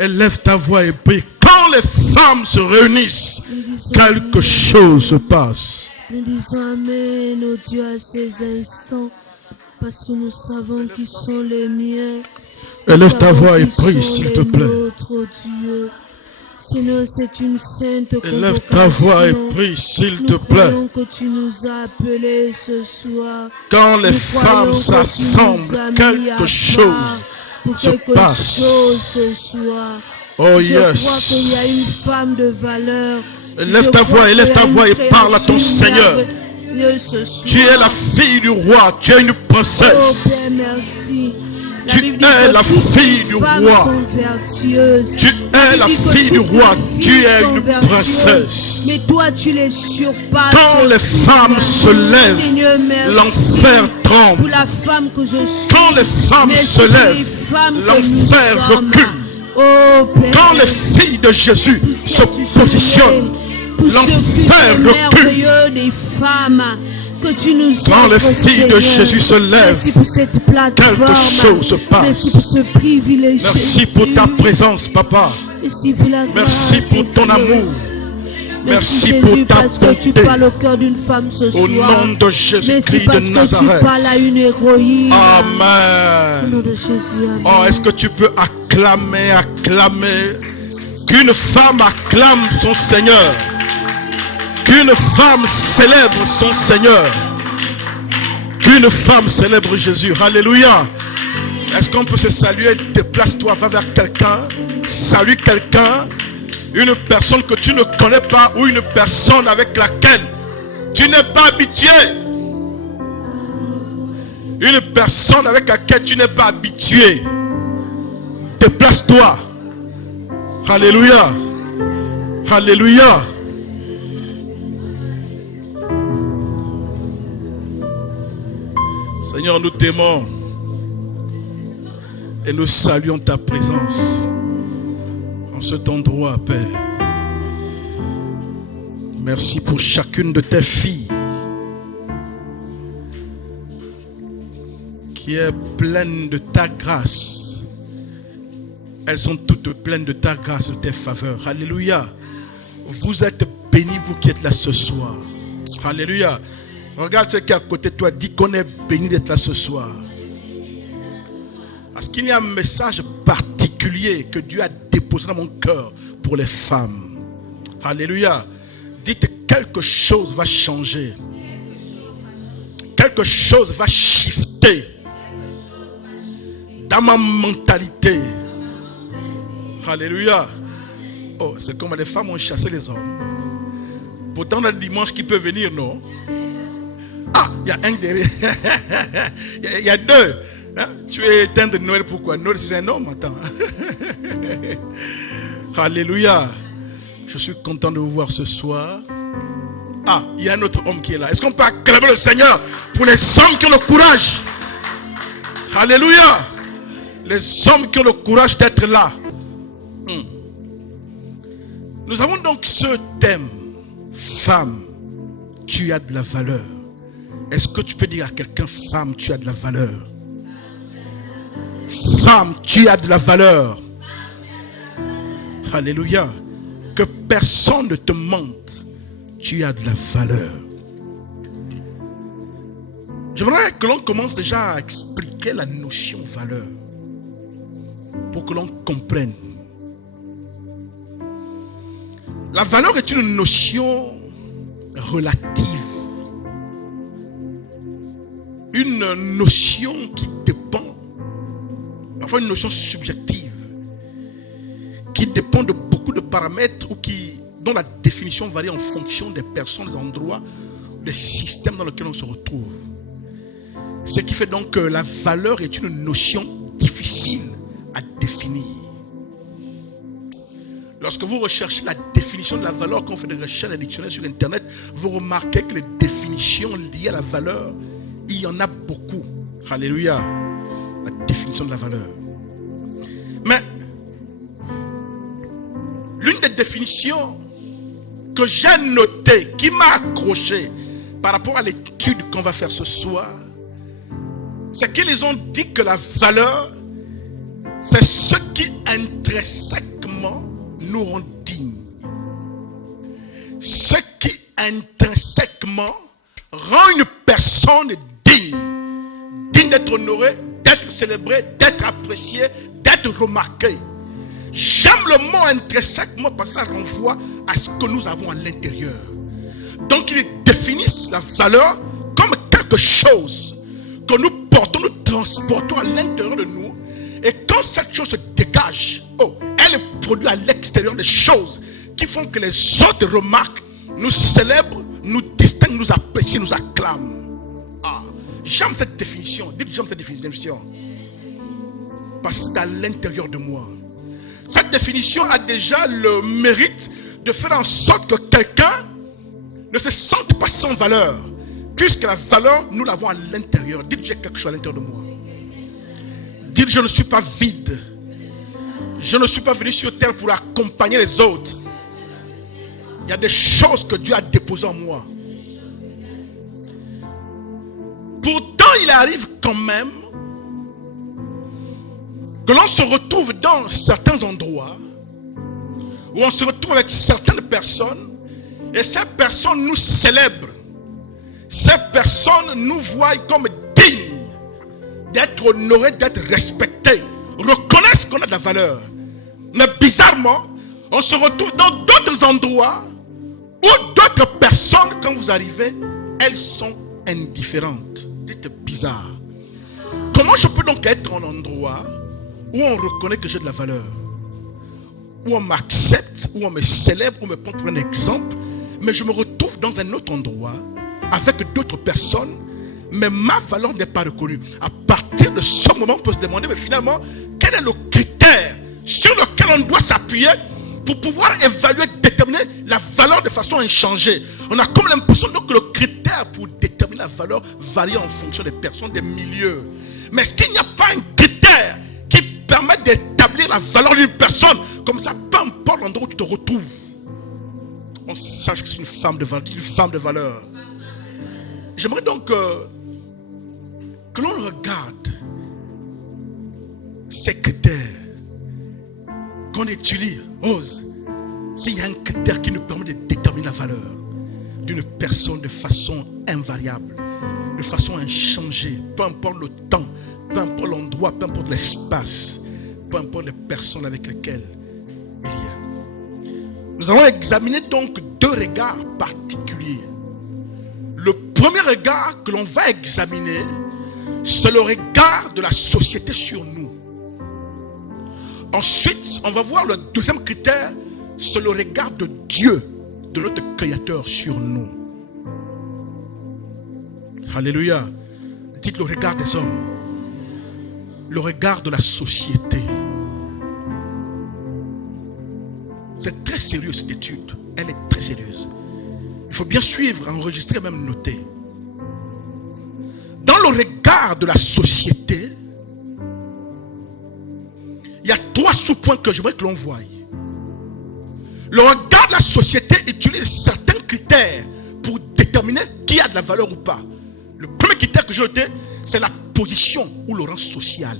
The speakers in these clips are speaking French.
Élève ta voix et prie. Quand les femmes se réunissent, quelque chose se passe. Nous disons Amen, oh Dieu, à ces instants, parce que nous savons qui sont les miens. Élève ta voix et prie, s'il te plaît. Notre Dieu. Seigneur, c'est une sainte convocation. Élève ta voix et prie, s'il te plaît. Nous croyons que tu nous as appelés ce soir. Quand les femmes s'assemblent, quelque chose se passe. Ce soir. Oh Je yes. crois qu'il y a une femme de valeur. Élève ta voix et parle à ton Seigneur. Tu es la fille du roi, tu es une princesse. Oh Père, merci. Tu es la fille du roi. Tu es la fille du roi. Tu es une princesse. Mais toi, tu les surpasses. Quand les femmes se lèvent, l'enfer tremble. Pour la femme que je suis. Quand les femmes se lèvent, l'enfer recule. Oh, Père, quand les filles de Jésus se positionnent, l'enfer recule. Des femmes que tu nous quand les filles de Jésus se lèvent, quelque chose se passe. Merci pour ce privilège. Merci pour ta présence, Papa. Merci pour la grâce. Merci pour ton amour. Merci pour ta parce que tu parles au cœur d'une femme ce soir. Au nom de Jésus-Christ de Nazareth. Que tu parles à une héroïne. Amen. Au nom de Jésus, amen. Oh, est-ce que tu peux acclamer qu'une femme acclame son Seigneur, qu'une femme célèbre son Seigneur, qu'une femme célèbre Jésus. Alléluia. Est-ce qu'on peut se saluer? Déplace-toi, va vers quelqu'un, salue quelqu'un. Une personne que tu ne connais pas ou une personne avec laquelle tu n'es pas habitué. Une personne avec laquelle tu n'es pas habitué. Déplace-toi. Alléluia. Alléluia. Seigneur, nous t'aimons et nous saluons ta présence en cet endroit, Père. Merci pour chacune de tes filles qui est pleine de ta grâce. Elles sont toutes pleines de ta grâce, de tes faveurs. Alléluia. Vous êtes bénis, vous qui êtes là ce soir. Alléluia. Regarde ce qui est à côté de toi. Dis qu'on est béni d'être là ce soir. Parce qu'il y a un message particulier que Dieu a déposé dans mon cœur pour les femmes. Alléluia. Dites quelque chose va changer. Quelque chose va shifter dans ma mentalité. Alléluia. Oh, c'est comme les femmes ont chassé les hommes. Pourtant, on a le dimanche qui peut venir, non? Ah, il y a un derrière. Il y a deux. Hein? Tu es éteint de Noël, pourquoi? Noël, c'est un homme, attends. Alléluia. Je suis content de vous voir ce soir. Ah, il y a un autre homme qui est là. Est-ce qu'on peut acclamer le Seigneur pour les hommes qui ont le courage? Alléluia. Les hommes qui ont le courage d'être là. Nous avons donc ce thème. Femme, tu as de la valeur. Est-ce que tu peux dire à quelqu'un, femme, tu as de la valeur? Femme, tu as de la valeur. Alléluia. Que personne ne te mente. Tu as de la valeur. J'aimerais que l'on commence déjà à expliquer la notion valeur. Pour que l'on comprenne. La valeur est une notion relative. Une notion qui dépend, parfois une notion subjective, qui dépend de beaucoup de paramètres ou dont la définition varie en fonction des personnes, des endroits, des systèmes dans lesquels on se retrouve. Ce qui fait donc que la valeur est une notion difficile à définir. Lorsque vous recherchez la définition de la valeur, quand on fait des recherches des dictionnaires sur Internet, vous remarquez que les définitions liées à la valeur, il y en a beaucoup. Alléluia. La définition de la valeur. Mais l'une des définitions que j'ai notées, qui m'a accroché par rapport à l'étude qu'on va faire ce soir, c'est qu'ils ont dit que la valeur c'est ce qui intrinsèquement nous rend dignes. Ce qui intrinsèquement rend une personne digne. Digne d'être honorée, d'être célébrée, d'être appréciée, d'être remarquée. J'aime le mot intrinsèquement parce que ça renvoie à ce que nous avons à l'intérieur. Donc ils définissent la valeur comme quelque chose que nous portons, nous transportons à l'intérieur de nous. Et quand cette chose se dégage, elle produit à l'extérieur des choses qui font que les autres remarquent, nous célèbrent, nous distinguent, nous apprécient, nous acclament. J'aime cette définition. Dites j'aime cette définition. Parce que c'est à l'intérieur de moi. Cette définition a déjà le mérite de faire en sorte que quelqu'un ne se sente pas sans valeur. Puisque la valeur, nous l'avons à l'intérieur. Dites j'ai quelque chose à l'intérieur de moi. Dites je ne suis pas vide. Je ne suis pas venu sur terre pour accompagner les autres. Il y a des choses que Dieu a déposées en moi. Pourtant, il arrive quand même que l'on se retrouve dans certains endroits où on se retrouve avec certaines personnes et ces personnes nous célèbrent. Ces personnes nous voient comme dignes d'être honorées, d'être respectées, reconnaissent qu'on a de la valeur. Mais bizarrement, on se retrouve dans d'autres endroits où d'autres personnes, quand vous arrivez, elles sont indifférentes. C'est bizarre. Comment je peux donc être en endroit où on reconnaît que j'ai de la valeur, où on m'accepte, où on me célèbre, où on me prend pour un exemple, mais je me retrouve dans un autre endroit avec d'autres personnes, mais ma valeur n'est pas reconnue. À partir de ce moment, on peut se demander, mais finalement, quel est le critère sur lequel on doit s'appuyer pour pouvoir évaluer, déterminer la valeur de façon inchangée. On a comme l'impression donc que le critère pour déterminer la valeur varie en fonction des personnes, des milieux. Mais est-ce qu'il n'y a pas un critère qui permet d'établir la valeur d'une personne? Comme ça, peu importe l'endroit où tu te retrouves, on sache que c'est une femme de valeur, une femme de valeur. J'aimerais donc que l'on regarde ces critères, qu'on étudie, ose, s'il y a un critère qui nous permet de déterminer la valeur d'une personne de façon invariable, de façon inchangée, peu importe le temps, peu importe l'endroit, peu importe l'espace, peu importe les personnes avec lesquelles il y a. Nous allons examiner donc deux regards particuliers. Le premier regard que l'on va examiner, c'est le regard de la société sur nous. Ensuite, on va voir le deuxième critère, c'est le regard de Dieu, de notre Créateur sur nous. Alléluia. Dites le regard des hommes, le regard de la société. C'est très sérieux cette étude, elle est très sérieuse. Il faut bien suivre, enregistrer, même noter. Dans le regard de la société, il y a trois sous-points que j'aimerais que l'on voie. Le regard de la société utilise certains critères pour déterminer qui a de la valeur ou pas. Le premier critère que j'ai noté, c'est la position ou le rang social.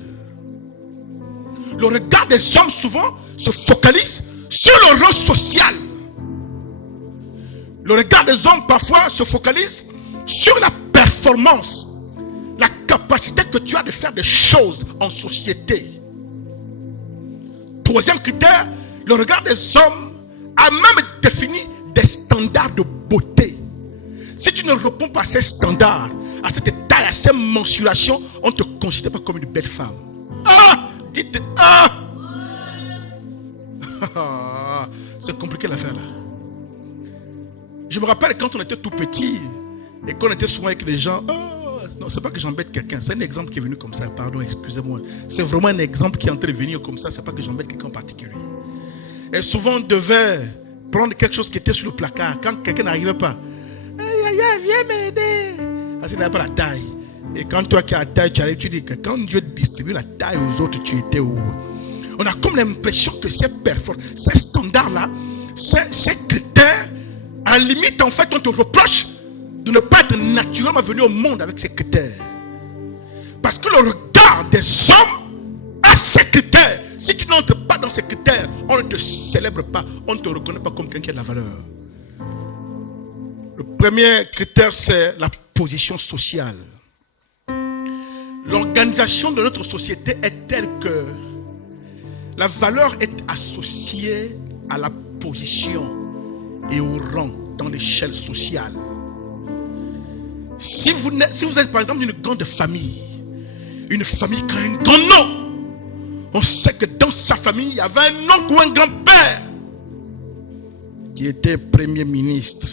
Le regard des hommes souvent se focalise sur le rang social. Le regard des hommes parfois se focalise sur la performance, la capacité que tu as de faire des choses en société. Troisième critère, le regard des hommes a même défini des standards de beauté. Si tu ne réponds pas à ces standards, à cette taille, à ces mensurations, on ne te considère pas comme une belle femme. Dites c'est compliqué l'affaire là. Je me rappelle quand on était tout petit et qu'on était souvent avec les gens. Non, c'est pas que j'embête quelqu'un, c'est un exemple qui est venu comme ça. Pardon, excusez-moi. C'est vraiment un exemple qui est en train de venir comme ça. C'est pas que j'embête quelqu'un en particulier. Et souvent on devait prendre quelque chose qui était sur le placard. Quand quelqu'un n'arrivait pas, viens m'aider. Parce qu'il n'avait pas la taille. Et quand toi qui as la taille, tu arrives, tu dis que quand Dieu distribue la taille aux autres, tu étais où? On a comme l'impression que ces standards-là, ces critères, à la limite, en fait, on te reproche de ne pas être naturellement venu au monde avec ces critères. Parce que le regard des hommes a ces critères. Si tu n'entres pas dans ces critères, on ne te célèbre pas, on ne te reconnaît pas comme quelqu'un qui a de la valeur. Le premier critère, c'est la position sociale. L'organisation de notre société est telle que la valeur est associée à la position et au rang dans l'échelle sociale. Si vous êtes par exemple d'une grande famille, une famille qui a un grand nom, on sait que dans sa famille, il y avait un oncle ou un grand-père qui était premier ministre,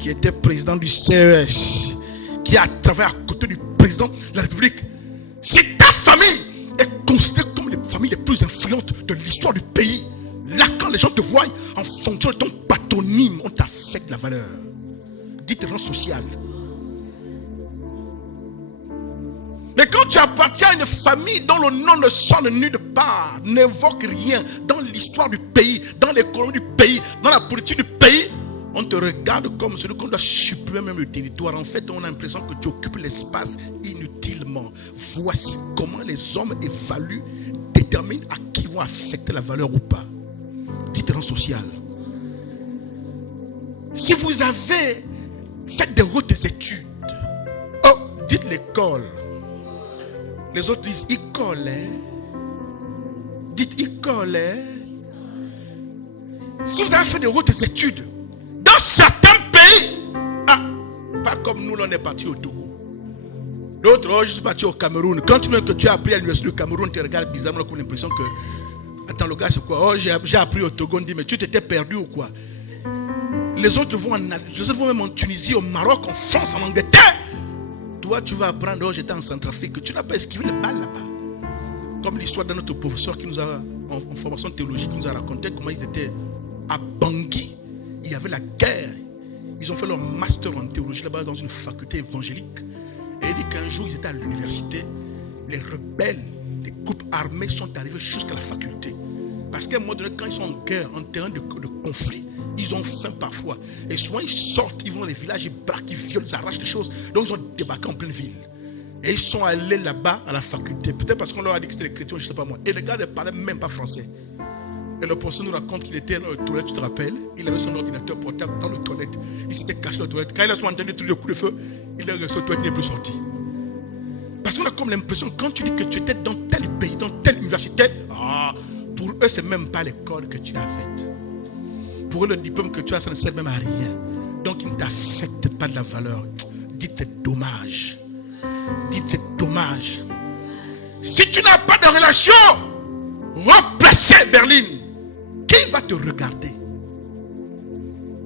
qui était président du CES, qui a travaillé à côté du président de la République. Si ta famille est considérée comme les familles les plus influentes de l'histoire du pays, là quand les gens te voient en fonction de ton patronyme, on t'affecte la valeur. Dites rang social. Mais quand tu appartiens à une famille dont le nom ne sonne nulle part, n'évoque rien dans l'histoire du pays, dans l'économie du pays, dans la politique du pays, on te regarde comme celui qu'on doit supprimer même le territoire. En fait, on a l'impression que tu occupes l'espace inutilement. Voici comment les hommes évaluent, déterminent à qui vont affecter la valeur ou pas. Dites rang social. Si vous avez fait des hautes études, oh, dites l'école. Les autres disent école. Dites école. Si vous avez fait des hautes études, dans certains pays, pas comme nous, on est parti au Togo. D'autres, je suis parti au Cameroun. Quand tu as appris à l'université du Cameroun, tu regardes bizarrement comme l'impression que, attends, le gars, c'est quoi? Oh, j'ai appris au Togo. On dit, mais tu t'étais perdu ou quoi? Les autres vont même en Tunisie, au Maroc, en France, en Angleterre. Toi, tu vas apprendre, oh, j'étais en Centrafrique. Tu n'as pas esquivé les balles là-bas. Comme l'histoire de notre professeur qui nous a, en formation théologique, qui nous a raconté comment ils étaient à Bangui. Il y avait la guerre. Ils ont fait leur master en théologie là-bas dans une faculté évangélique. Et il dit qu'un jour, ils étaient à l'université. Les rebelles, les groupes armés sont arrivés jusqu'à la faculté. Parce qu'à un moment donné, quand ils sont en guerre, en terrain de conflit, ils ont faim parfois. Et souvent, ils sortent, ils vont dans les villages, ils braquent, ils violent, ils arrachent des choses. Donc, ils ont débarqué en pleine ville. Et ils sont allés là-bas à la faculté. Peut-être parce qu'on leur a dit que c'était les chrétiens, je ne sais pas moi. Et les gars ne parlaient même pas français. Et le professeur nous raconte qu'il était dans le toilette, tu te rappelles? Il avait son ordinateur portable dans le toilette. Il s'était caché dans le toilette. Quand il a entendu des trucs de coups de feu, il est resté au toilette, il n'est plus sorti. Parce qu'on a comme l'impression, quand tu dis que tu étais dans tel pays, dans telle université, pour eux, c'est même pas l'école que tu as faite. Pour eux, le diplôme que tu as, ça ne sert même à rien. Donc, il ne t'affecte pas de la valeur. Dites, c'est dommage. Dites, c'est dommage. Si tu n'as pas de relation, replacée, Berlin, qui va te regarder?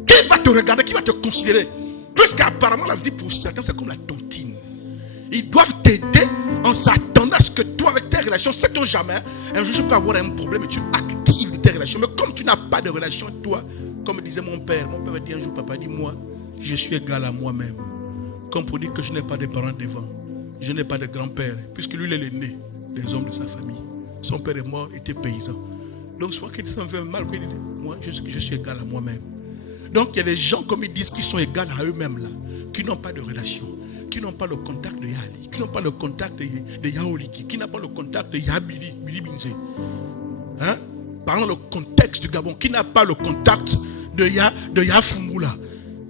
Qui va te regarder? Qui va te considérer? Puisqu'apparemment, la vie pour certains, c'est comme la tontine. Ils doivent t'aider en s'attendant à ce que toi, avec tes relations, sait-on jamais, un jour, je peux avoir un problème et tu actives tes relations. Mais comme tu n'as pas de relation, toi, comme disait mon père m'a dit un jour, papa, dis-moi, je suis égal à moi-même. Comme pour dire que je n'ai pas de parents devant, je n'ai pas de grand-père, puisque lui, il est l'aîné des hommes de sa famille. Son père est mort, il était paysan. Donc, soit qu'il s'en fait mal, qu'il dit, moi, je suis égal à moi-même. Donc, il y a des gens, comme ils disent, qui sont égaux à eux-mêmes, là, qui n'ont pas de relation, qui n'ont pas le contact de Yali, qui n'ont pas le contact de Yaoliki, qui n'ont pas le contact de Yabili, Billy Binze. Hein? Parlons le contexte du Gabon, qui n'a pas le contact de Yafumula,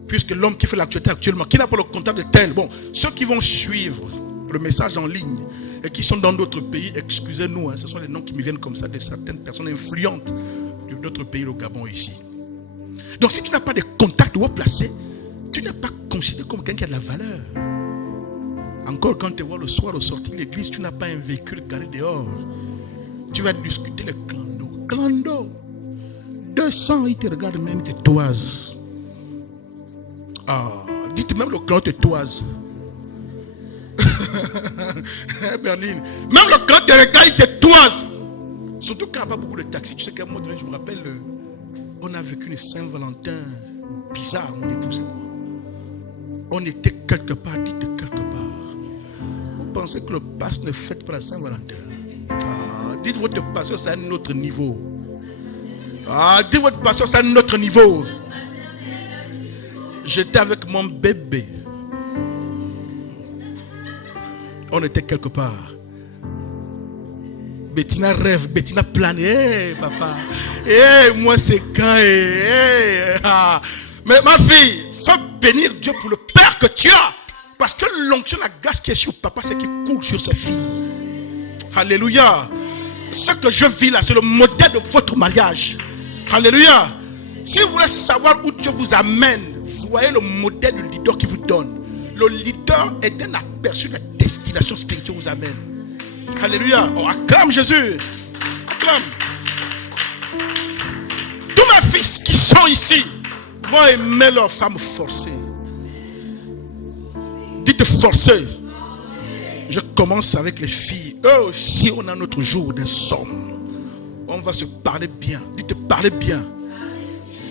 puisque l'homme qui fait l'actualité actuellement, qui n'a pas le contact de tel. Bon, ceux qui vont suivre le message en ligne et qui sont dans d'autres pays, excusez-nous, hein, ce sont les noms qui me viennent comme ça de certaines personnes influentes de notre pays, le Gabon ici. Donc si tu n'as pas de contact haut placé, tu n'es pas considéré comme quelqu'un qui a de la valeur. Encore quand tu vois le soir au sortir de l'église, tu n'as pas un véhicule garé dehors. Tu vas discuter les clandos. Clando. 200, ils te regardent même, ils te toisent. Dites même le clan te toise. Berlin. Même le clan te regarde, il te toise. Surtout quand il n'y a pas beaucoup de taxis. Tu sais qu'à un moment donné, je me rappelle, on a vécu une Saint-Valentin bizarre, mon épouse et moi. On était quelque part, dites quelque part. Vous pensez que le passe ne fête pas la Saint-Valentin? Dites votre pasteur, c'est un autre niveau. Dites votre pasteur, c'est un autre niveau. J'étais avec mon bébé. On était quelque part. Bettina rêve, Bettina plane. Hé, papa. Hé, moi c'est quand. Mais ma fille, faut bénir Dieu pour le Père que tu as. Parce que l'onction, la grâce qui est sur papa, c'est qui coule sur sa fille. Alléluia. Ce que je vis là, c'est le modèle de votre mariage. Alléluia. Si vous voulez savoir où Dieu vous amène, voyez le modèle du leader qui vous donne. Le leader est un aperçu de la destination spirituelle qui vous amène. Alléluia. Oh, acclame Jésus. Acclame. Tous mes fils qui sont ici vont aimer leur femme forcée. Dites forcée. Je commence avec les filles. Eux aussi, on a notre jour des hommes. On va se parler bien. Dites parler bien.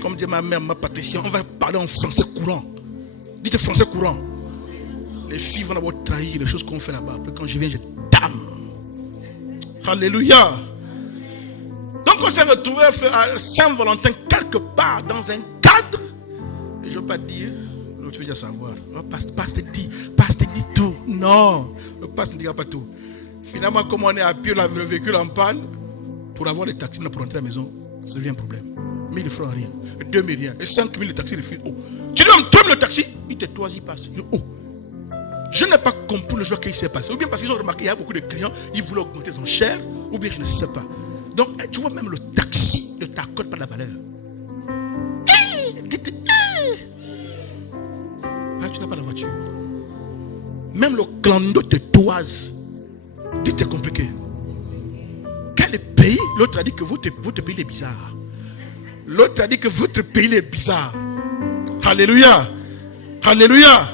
Comme dit ma mère, ma Patricia, on va parler en français courant. Dites français courant. Les filles vont d'abord trahir les choses qu'on fait là-bas. Après, quand je viens, je dame. Alléluia. Donc, on s'est retrouvé à Saint-Valentin quelque part dans un cadre. Et je ne veux pas dire, tu veux déjà savoir. Le pasteur dit tout. Non, le pasteur ne dira pas tout. Finalement, comme on est à pied, on a le véhicule en panne. Pour avoir les taxis pour rentrer à la maison, ça devient un problème. 1000 francs, rien. 2000, rien. Et 5000, le taxi refuse. Oh. Tu lui donnes le taxi, il te toise, il passe. Il dit, oh. Je n'ai pas compris le jour qu'il s'est passé. Ou bien parce qu'ils ont remarqué qu'il y a beaucoup de clients, ils voulaient augmenter son cher, ou bien je ne sais pas. Donc, tu vois, même le taxi ne t'accorde pas la valeur. Tu n'as pas la voiture. Même le clando te toise. Dites, c'est compliqué. Quel pays? L'autre a dit que votre pays est bizarre. L'autre a dit que votre pays est bizarre. Alléluia. Alléluia.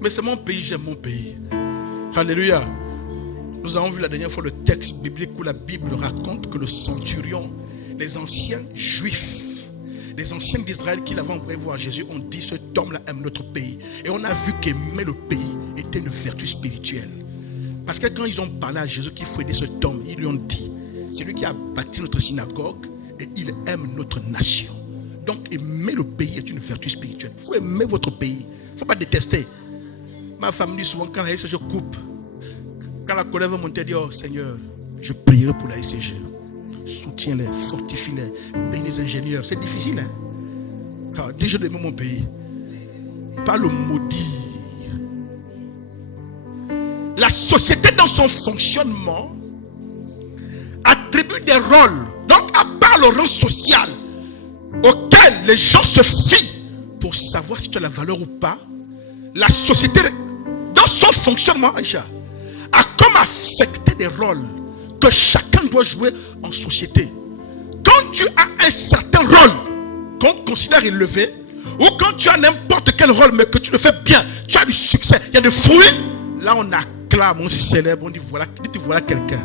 Mais c'est mon pays, j'aime mon pays. Alléluia. Nous avons vu la dernière fois le texte biblique où la Bible raconte que le centurion, les anciens juifs, les anciens d'Israël qui l'avaient envoyé voir Jésus ont dit, cet homme-là aime notre pays. Et on a vu qu'aimer le pays était une vertu spirituelle. Parce que quand ils ont parlé à Jésus qu'il faut aider cet homme, ils lui ont dit, c'est lui qui a bâti notre synagogue et il aime notre nation. Donc aimer le pays est une vertu spirituelle. Il faut aimer votre pays. Il ne faut pas détester. Ma femme dit souvent, quand la SCG coupe, quand la colère va monter, elle dit, oh Seigneur, je prierai pour la SCG. Soutiens-les, fortifie-les, bénis les ingénieurs. C'est difficile, hein? Déjà d'aimer mon pays. Pas le maudire. La société dans son fonctionnement attribue des rôles. Donc, à part le rang social auquel les gens se fient pour savoir si tu as la valeur ou pas, la société, dans son fonctionnement, Aïcha, a comme affecté des rôles que chacun doit jouer en société. Quand tu as un certain rôle qu'on considère élevé, ou quand tu as n'importe quel rôle, mais que tu le fais bien, tu as du succès, il y a des fruits, là on acclame, on célèbre, on dit voilà quelqu'un.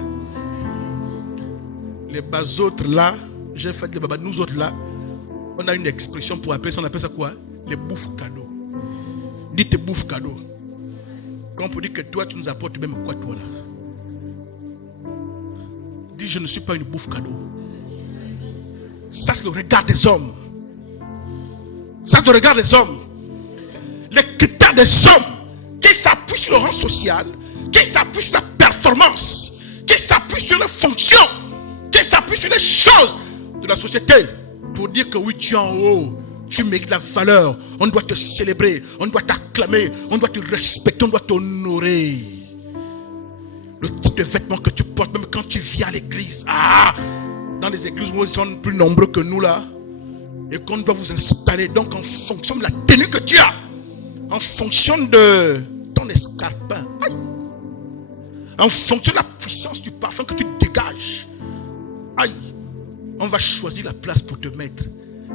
Les bas autres là, j'ai fait les babas, nous autres là, on a une expression pour appeler ça, on appelle ça quoi? Les bouffes cadeaux. Dis tes bouffes cadeaux. Quand on peut dire que toi tu nous apportes même quoi toi là? Dis je ne suis pas une bouffe cadeau. Ça c'est le regard des hommes. Ça c'est le regard des hommes. Les critères des hommes qui s'appuient sur le rang social, qui s'appuient sur la performance, qui s'appuient sur les fonctions, qui s'appuient sur les choses de la société pour dire que oui tu es en haut, tu mérites la valeur, on doit te célébrer, on doit t'acclamer, on doit te respecter, on doit t'honorer. Le type de vêtements que tu portes, même quand tu viens à l'église, dans les églises où ils sont plus nombreux que nous là, et qu'on doit vous installer, donc en fonction de la tenue que tu as, en fonction de ton escarpin, en fonction de la puissance du parfum que tu dégages, on va choisir la place pour te mettre.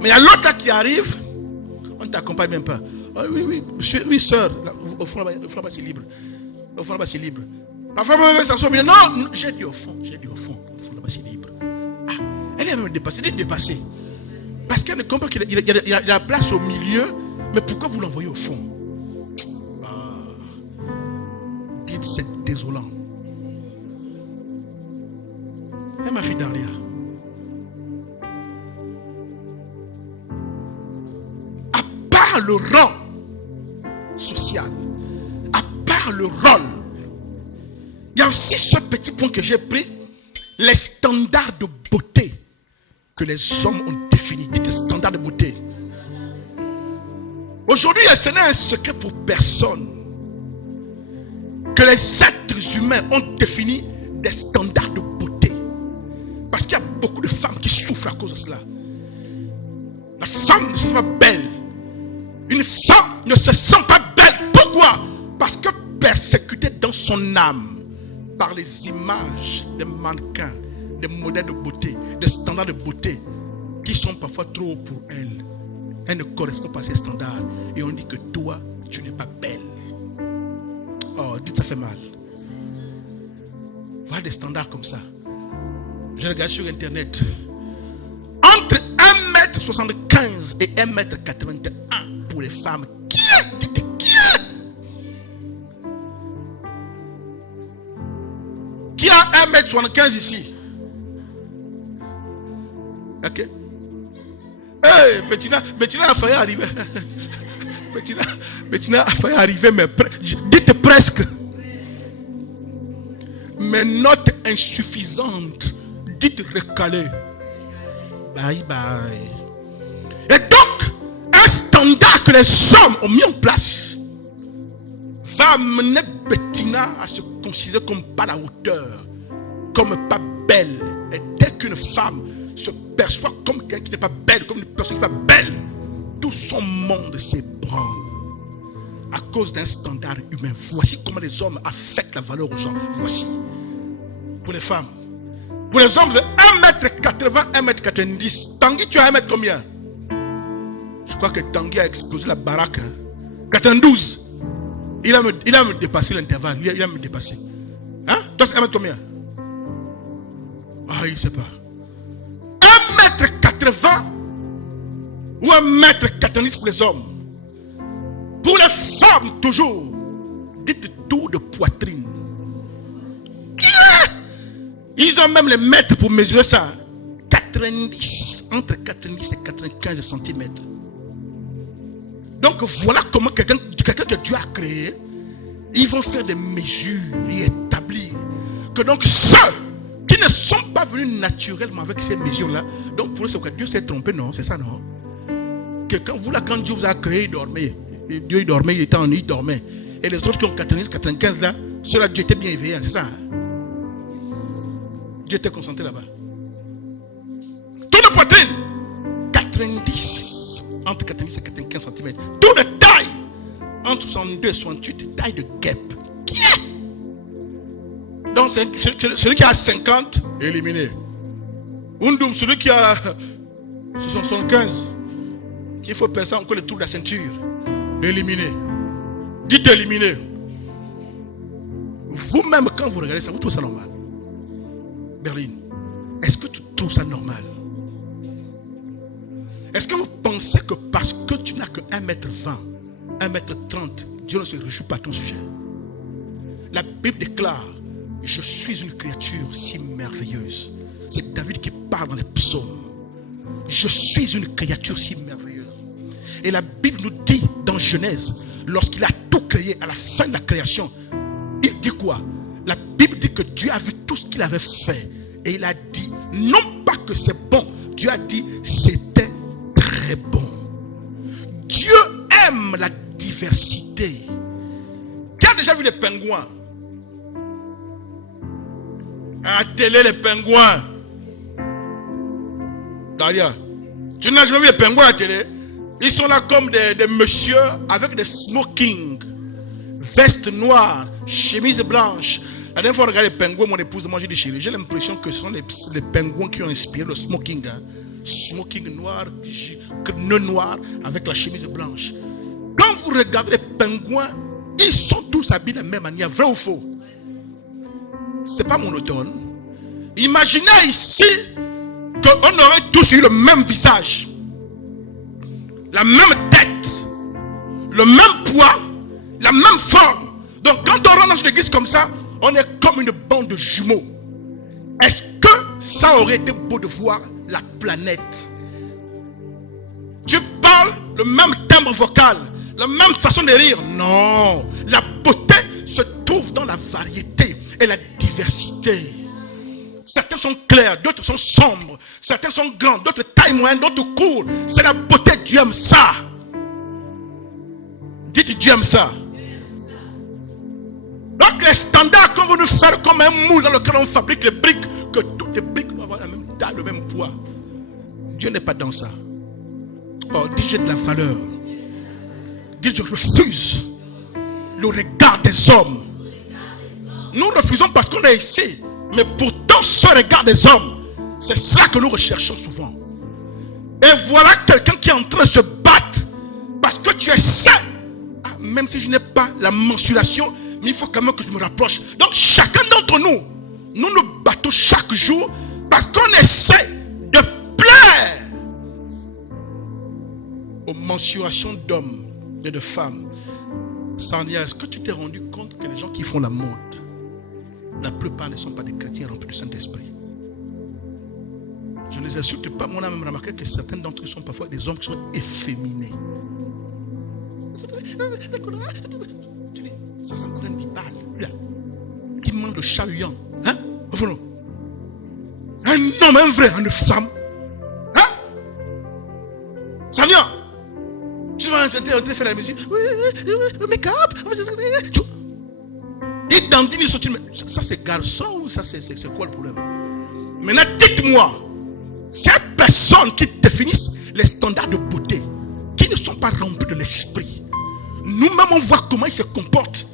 Mais il y a l'autre là qui arrive, on ne t'accompagne même pas. Oui, sœur, au fond là-bas c'est libre. Au fond là-bas c'est libre. Parfois, ça sort, non, j'ai dit au fond là-bas c'est libre. Elle est même dépassée, elle est dépassée. Parce qu'elle ne comprend qu'il y a la place au milieu, mais pourquoi vous l'envoyez au fond? Dites, c'est désolant. Et ma fille Daria, à part le rang social, à part le rôle, il y a a aussi ce petit point que j'ai pris, les standards de beauté que les hommes ont définis. Dites standards de beauté. Aujourd'hui, ce n'est un secret pour personne que les êtres humains ont défini des standards de beauté. Parce qu'il y a beaucoup de femmes qui souffrent à cause de cela. La femme ne se sent pas belle. Une femme ne se sent pas belle. Pourquoi? Parce que persécutée dans son âme par les images des mannequins, des modèles de beauté, des standards de beauté qui sont parfois trop hauts pour elle. Elle ne correspond pas à ces standards. Et on dit que toi, tu n'es pas belle. Oh, dites, ça fait mal. Voir des standards comme ça. Je regarde sur internet. Entre 1m75 et 1m81 pour les femmes. Qui est? Dites, qui est? Qui a 1m75 ici? Ok. Hey, Bettina a failli arriver. Bettina a failli arriver, mais dites presque. Mais note insuffisante. Dites recalé. Bye bye. Et donc, un standard que les hommes ont mis en place va amener Bettina à se considérer comme pas à la hauteur, comme pas belle. Et dès qu'une femme se perçoit comme quelqu'un qui n'est pas belle, comme une personne qui n'est pas belle, tout son monde s'ébranle à cause d'un standard humain. Voici comment les hommes affectent la valeur aux gens. Voici. Pour les femmes. Pour les hommes, c'est 1m80, 1m90. Tanguy, tu as 1m combien? Je crois que Tanguy a explosé la baraque. 92. Il a me dépassé l'intervalle. Il a me dépassé. Hein? Toi, c'est 1m combien? Ah, il ne sait pas. 1m80 ou 1m90 pour les hommes. Pour les femmes, toujours, dites tour de poitrine. Ils ont même les mètres pour mesurer ça. 90, entre 90 et 95 cm. Donc voilà comment quelqu'un que Dieu a créé, ils vont faire des mesures et établir que donc ceux qui ne sont pas venus naturellement avec ces mesures-là, donc pour eux c'est que Dieu s'est trompé, non? C'est ça, non? Que quand Dieu vous a créé, il dormait. Dieu il dormait, il dormait. Et les autres qui ont 90, 95 là, ceux-là, Dieu était bien éveillé, c'est ça? Dieu était concentré là-bas. Tour de poitrine, 90, entre 90 et 95 cm. Tour de taille, entre 62 et 68, taille de guêpe. Donc celui qui a 50, éliminé. Undoum, celui qui a 75, qu'il faut penser encore le tour de la ceinture, éliminé. Dites éliminé. Vous-même, quand vous regardez ça, vous trouvez ça normal? Berlin, est-ce que tu trouves ça normal? Est-ce que vous pensez que parce que tu n'as que 1m20, 1m30, Dieu ne se réjouit pas à ton sujet? La Bible déclare: je suis une créature si merveilleuse. C'est David qui parle dans les psaumes. Je suis une créature si merveilleuse. Et la Bible nous dit dans Genèse, lorsqu'il a tout créé, à la fin de la création, il dit quoi? La Bible dit que Dieu a vu tout ce qu'il avait fait. Et il a dit, non pas que c'est bon. Dieu a dit, c'était très bon. Dieu aime la diversité. Qui a déjà vu les pingouins? À la télé, les pingouins. Daria, tu n'as jamais vu les pingouins à la télé? Ils sont là comme des messieurs avec des smoking, veste noire, chemise blanche. La dernière fois, on regarde les pingouins, mon épouse, moi j'ai dit chérie, j'ai l'impression que ce sont les pingouins qui ont inspiré le smoking. Hein. Smoking noir, nœud noir, avec la chemise blanche. Quand vous regardez les pingouins, ils sont tous habillés de la même manière, vrai ou faux? C'est pas monotone. Imaginez ici qu'on aurait tous eu le même visage, la même tête, le même poids, la même forme. Donc quand on rentre dans une église comme ça, on est comme une bande de jumeaux. Est-ce que ça aurait été beau de voir la planète? Tu parles le même timbre vocal, la même façon de rire. Non, la beauté se trouve dans la variété et la diversité diversité. Certains sont clairs, d'autres sont sombres. Certains sont grands, d'autres taille moyenne, d'autres courts. C'est la beauté. Dieu aime ça. Dites Dieu aime ça. Donc les standards qu'on veut nous faire comme un moule dans lequel on fabrique les briques, que toutes les briques doivent avoir la même taille, le même poids. Dieu n'est pas dans ça. Oh, dis j'ai de la valeur. Dis je refuse le regard des hommes. Nous refusons parce qu'on est ici. Mais pourtant ce regard des hommes, c'est ça que nous recherchons souvent. Et voilà quelqu'un qui est en train de se battre parce que tu es sain. Ah, même si je n'ai pas la mensuration, mais il faut quand même que je me rapproche. Donc chacun d'entre nous, nous nous battons chaque jour parce qu'on essaie de plaire aux mensurations d'hommes et de femmes. Sania, est-ce que tu t'es rendu compte que les gens qui font la mode, la plupart ne sont pas des chrétiens remplis du Saint-Esprit? Je ne les insulte pas, mais on a même remarqué que certains d'entre eux sont parfois des hommes qui sont efféminés. Tu dis, ça sent comme un dibal, là, qui mange le chat-huant. Hein? Un homme, un vrai, une femme. Hein? Sania, tu vas faire la musique. Oui, make-up. Et dans 10 minutes, ça c'est garçon ou ça c'est quoi le problème? Maintenant, dites-moi, ces personnes qui définissent les standards de beauté, qui ne sont pas remplis de l'esprit, nous-mêmes on voit comment ils se comportent.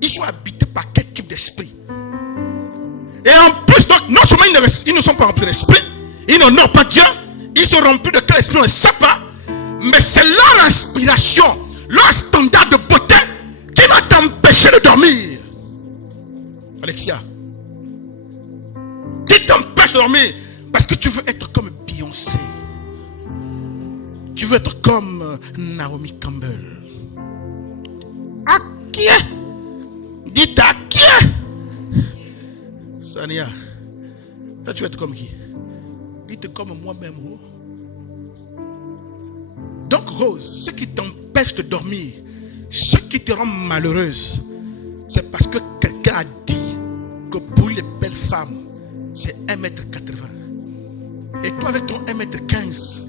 Ils sont habités par quel type d'esprit? Et en plus, donc, non seulement ils ne sont pas remplis de l'esprit, ils n'honorent pas Dieu, ils sont remplis de quel esprit on ne sait pas, mais c'est leur inspiration, leur standard de beauté qui va t'empêcher de dormir. Alexia, qui t'empêche de dormir parce que tu veux être comme Beyoncé, tu veux être comme Naomi Campbell. À qui? Dites à qui? Sania, toi tu veux être comme qui? Dites comme moi-même. Donc Rose, ce qui t'empêche de dormir, ce qui te rend malheureuse, c'est parce que quelqu'un a dit que pour les belles femmes, c'est 1m80. Et toi avec ton 1m15,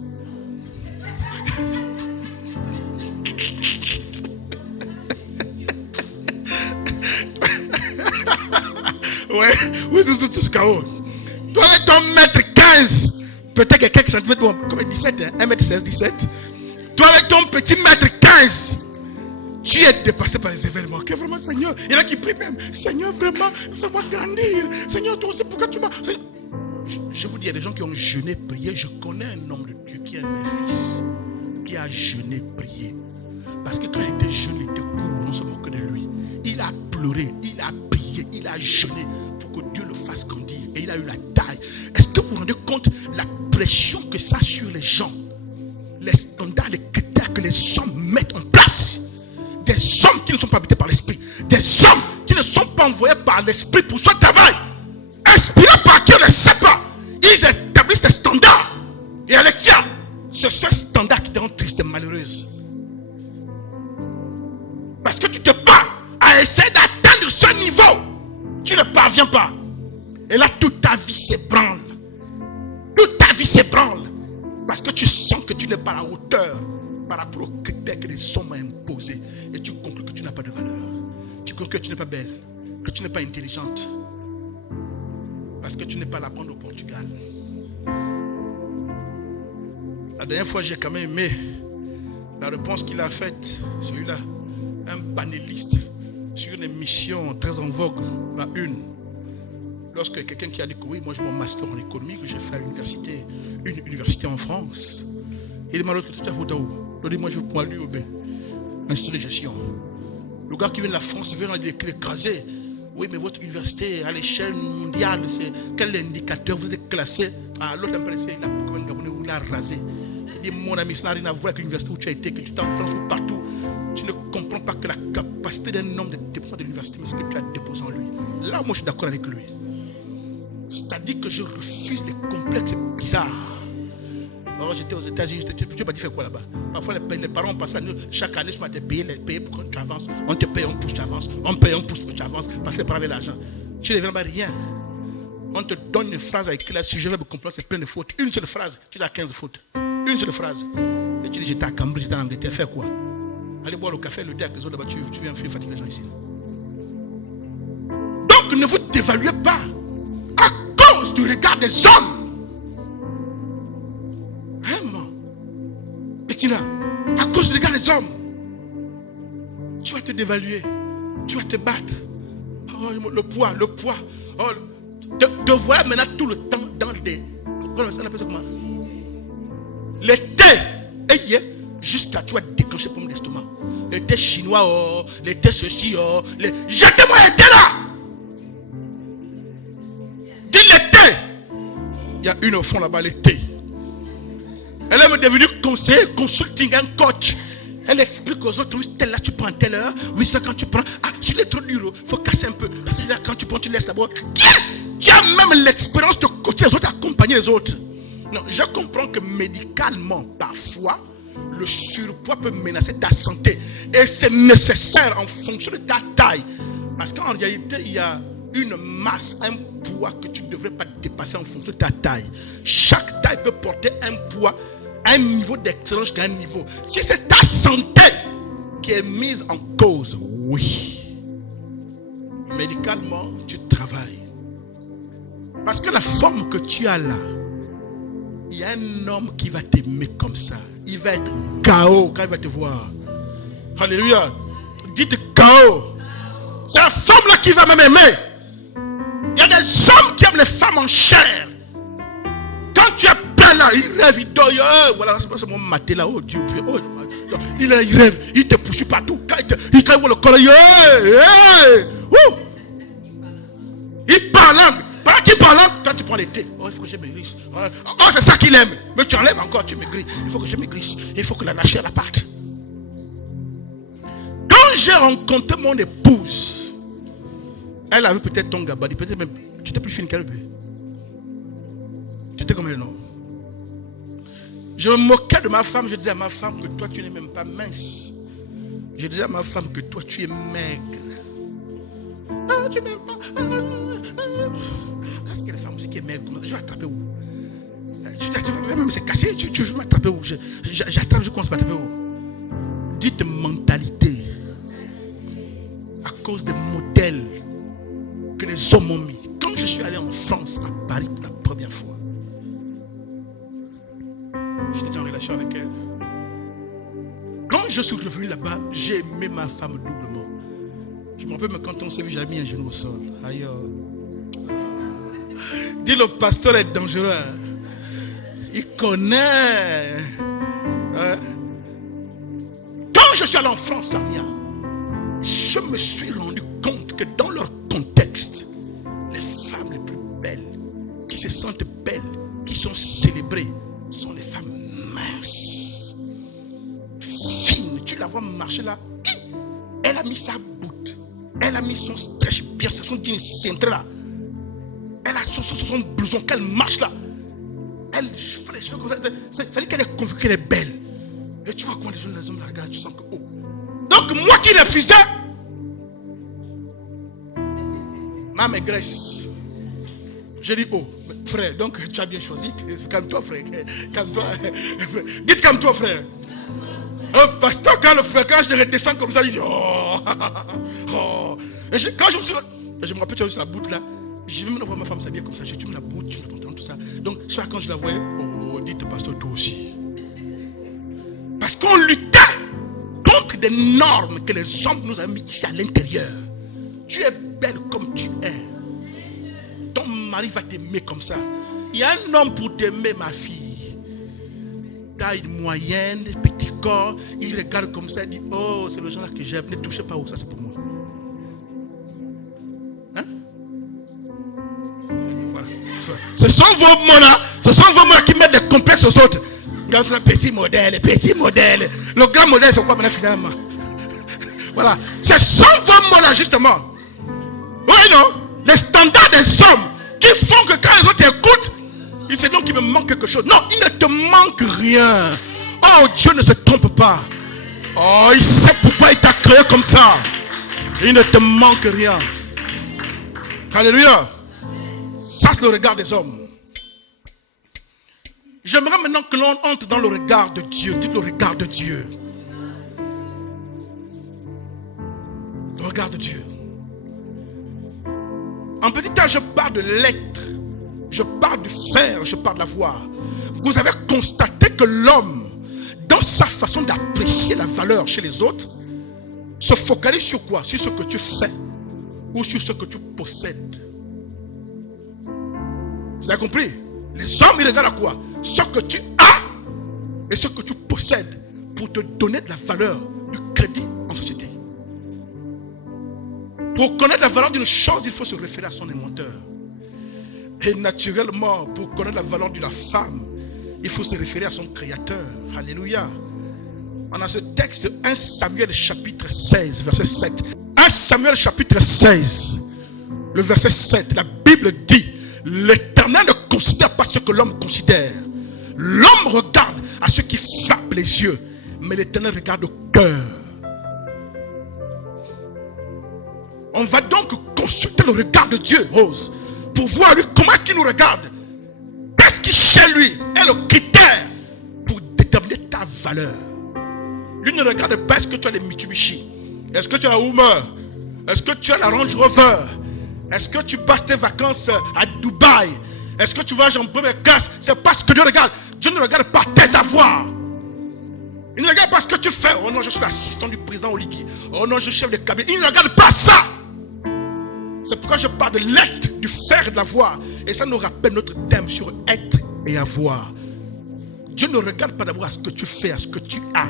ouais, oui, tout chaos. Toi avec ton 1m15, peut-être que quelques centimètres, comme 17, hein, 1m16, 17. Toi avec ton petit 1m15, tu es dépassé par les événements. Que vraiment, Seigneur, il y en a qui prient même. Seigneur, vraiment, fais-moi grandir. Seigneur, toi aussi, pourquoi tu m'as... Je vous dis, il y a des gens qui ont jeûné, prié. Je connais un homme de Dieu qui est un de mes fils, qui a jeûné, prié. Parce que quand il était jeune, il était court, on se moquait de lui. Il a pleuré, il a prié, il a jeûné pour que Dieu le fasse grandir. Et il a eu la taille. Est-ce que vous vous rendez compte la pression que ça a sur les gens? Les standards, les critères que les hommes mettent en place. Des hommes qui ne sont pas habités par l'esprit. Des hommes qui ne sont pas envoyés par l'esprit pour ce travail. Inspirés par qui on ne sait pas. Ils établissent des standards. Et Alexia, c'est ce standard qui te rend triste et malheureuse. Parce que tu te bats à essayer d'atteindre ce niveau. Tu ne parviens pas. Et là, toute ta vie s'ébranle. Toute ta vie s'ébranle. Parce que tu sens que tu n'es pas à la hauteur par rapport aux critères que les hommes ont imposés. Et tu conclus que tu n'as pas de valeur. Tu conclus que tu n'es pas belle. Que tu n'es pas intelligente. Parce que tu n'es pas la bonne au Portugal. La dernière fois, j'ai quand même aimé la réponse qu'il a faite. Celui-là, un panéliste sur une émission très en vogue, la une. Lorsque quelqu'un qui a dit que oui, moi j'ai mon master en économie, que j'ai fait à l'université, une université en France. Il m'a dit que tout à fait où. Il dit moi je prends l'UOB, institut de gestion. Le gars qui vient de la France, il vient l'écraser. Oui, mais votre université à l'échelle mondiale, c'est quel indicateur vous êtes classé? Ah, l'autre il a comme un Gabonais, vous l'a rasé. Il dit mon ami, ça n'a rien à voir avec l'université où tu as été, que tu es en France ou partout. Tu ne comprends pas que la capacité d'un homme de dépendre de l'université, mais ce que tu as déposé en lui. Là, moi je suis d'accord avec lui. C'est-à-dire que je refuse les complexes bizarres. Alors j'étais aux États-Unis, tu n'as pas dit faire quoi là-bas? Parfois les parents passent à nous, chaque année, je m'as payé pour que tu avances. On te paye, on pousse, tu avances. On paye, on pousse, tu avances. Parce que les parents avaient l'argent. Tu ne deviendras rien. On te donne une phrase avec laquelle si je vais me comprendre, c'est plein de fautes. Une seule phrase, tu as 15 fautes. Une seule phrase. Et tu dis, j'étais à Cambridge, j'étais en Angleterre, faire quoi? Allez boire le café, le thé avec les autres là-bas, tu viens fatiguer les gens ici. Donc ne vous dévaluez pas à cause du regard des hommes. Hein, Bettina, à cause du regard des hommes, tu vas te dévaluer, tu vas te battre. Oh, le poids. Oh, de voir maintenant tout le temps dans des. On appelle ça comment? Les thés, jusqu'à tu vas déclencher pour l'estomac. Les thés chinois, oh, les thés ceci, oh, jetez-moi les thés là! Dis les thés! Il y a une au fond là-bas, les thés. Elle est devenue conseiller, consulting, un coach. Elle explique aux autres, oui, telle là tu prends telle heure, oui, c'est là quand tu prends, sur les trop dur, il faut casser un peu. Celui-là, quand tu prends, tu laisses d'abord. Tu as même l'expérience de coacher les autres, accompagner les autres. Non, je comprends que médicalement, parfois, le surpoids peut menacer ta santé. Et c'est nécessaire en fonction de ta taille. Parce qu'en réalité, il y a une masse, un poids que tu ne devrais pas dépasser en fonction de ta taille. Chaque taille peut porter un poids, un niveau d'excellence jusqu'à un niveau. Si c'est ta santé qui est mise en cause, oui. Médicalement, tu travailles. Parce que la forme que tu as là, il y a un homme qui va t'aimer comme ça. Il va être KO quand il va te voir. Alléluia. Dites KO. C'est la femme là qui va même aimer. Il y a des hommes qui aiment les femmes en chair. Quand tu es plein là, il rêve, il dort. Voilà, c'est mon maté là. Oh Dieu, oh, il rêve, il te poursuit partout. Quand il voit le corps, il parle. Pendant qu'il parle, quand tu prends les thés, oh, il faut que je maigrisse. Oh, c'est ça qu'il aime. Mais tu enlèves encore, tu maigris. Il faut que je maigrisse. Il faut que la chair la parte. Quand j'ai rencontré mon épouse, elle a vu peut-être ton gabarit, peut-être même, tu étais plus fine qu'elle. Tu étais comme elle, non? Je me moquais de ma femme, je disais à ma femme que toi tu n'es même pas mince. Je disais à ma femme que toi tu es maigre. Ah, tu n'aimes pas. Parce que les femmes aussi qui est maigre, je vais attraper où? Même c'est cassé, je vais m'attraper où? J'attrape, je commence à m'attraper où? Dites mentalité. À cause des modèles que les hommes ont mis. Quand je suis allé en France, à Paris, pour la première fois, j'étais en relation avec elle. Quand je suis revenu là-bas, j'ai aimé ma femme doublement. Je me rappelle, mais quand on s'est vu, j'ai mis un genou au sol. Aïe. Dis, le pasteur est dangereux. Il connaît. Quand je suis allé en France, Saria, je me suis rendu compte que dans leur contexte, les femmes les plus belles, qui se sentent belles, qui sont célébrées, sont les femmes minces, fines. Tu la vois marcher là, elle a mis sa boute, elle a mis son stretch bien, son jean cintré là, elle a son blouson qu'elle marche là, elle fait les choses comme ça, ça dit qu'elle est convaincue qu'elle est belle. Et tu vois comment les hommes la regardent, tu sens que oh. Donc moi qui refusais ma maigresse, je dis oh frère, donc tu as bien choisi. Calme-toi frère, calme-toi. Dites calme-toi frère. Oh pasteur, quand le frère, quand je redescends comme ça, je dis oh. Et quand je me rappelle, tu as vu la boute là, j'ai même voir ma femme s'habiller comme ça, je tourne la boute, tu me comprends tout ça. Donc soit quand je la voyais, dites pasteur toi aussi. Parce qu'on luttait contre des normes que les hommes nous ont mis ici à l'intérieur. Tu es belle comme tu es. Ton mari va t'aimer comme ça. Il y a un homme pour t'aimer, ma fille. Taille moyenne, petit corps. Il regarde comme ça, il dit oh, c'est le genre là que j'aime. Ne touchez pas où, ça c'est pour moi. Hein? Voilà. Ce sont vos mots là. Ce sont vos mots qui mettent des complexes aux autres. Dans le petit modèle. Le grand modèle, c'est quoi maintenant finalement? Voilà. Ce sont vos mots là, justement. Oui, non? Les standards des hommes qui font que quand les autres écoutent, ils se disent qu'il me manque quelque chose. Non, il ne te manque rien. Oh, Dieu ne se trompe pas. Oh, il sait pourquoi il t'a créé comme ça. Il ne te manque rien. Alléluia. Ça, c'est le regard des hommes. J'aimerais maintenant que l'on entre dans le regard de Dieu. Dites le regard de Dieu. Le regard de Dieu. En petit temps, je parle de l'être. Je parle du faire, je parle de la voir. Vous avez constaté que l'homme, dans sa façon d'apprécier la valeur chez les autres, se focalise sur quoi? Sur ce que tu fais ou sur ce que tu possèdes. Vous avez compris? Les hommes, ils regardent à quoi? Ce que tu as et ce que tu possèdes pour te donner de la valeur, du crédit en société. Pour connaître la valeur d'une chose, il faut se référer à son inventeur. Et naturellement, pour connaître la valeur de la femme, il faut se référer à son créateur. Alléluia. On a ce texte de 1 Samuel chapitre 16, verset 7. 1 Samuel chapitre 16, le verset 7. La Bible dit, l'Éternel ne considère pas ce que l'homme considère. L'homme regarde à ce qui frappe les yeux, mais l'Éternel regarde au cœur. On va donc consulter le regard de Dieu, Rose, pour voir lui comment est-ce qu'il nous regarde. Qu'est-ce qui chez lui est le critère pour déterminer ta valeur. Lui ne regarde pas est-ce que tu as les Mitsubishi, est-ce que tu as la Hummer, est-ce que tu as la Range Rover, est-ce que tu passes tes vacances à Dubaï, est-ce que tu voyages en première classe. C'est pas ce que Dieu regarde. Dieu ne regarde pas tes avoirs. Il ne regarde pas ce que tu fais. Oh non, je suis l'assistant du président Oligui. Oh non, je suis chef de cabinet. Il ne regarde pas ça. C'est pourquoi je parle de l'être, du faire et de l'avoir. Et ça nous rappelle notre thème sur être et avoir. Dieu ne regarde pas d'abord à ce que tu fais, à ce que tu as.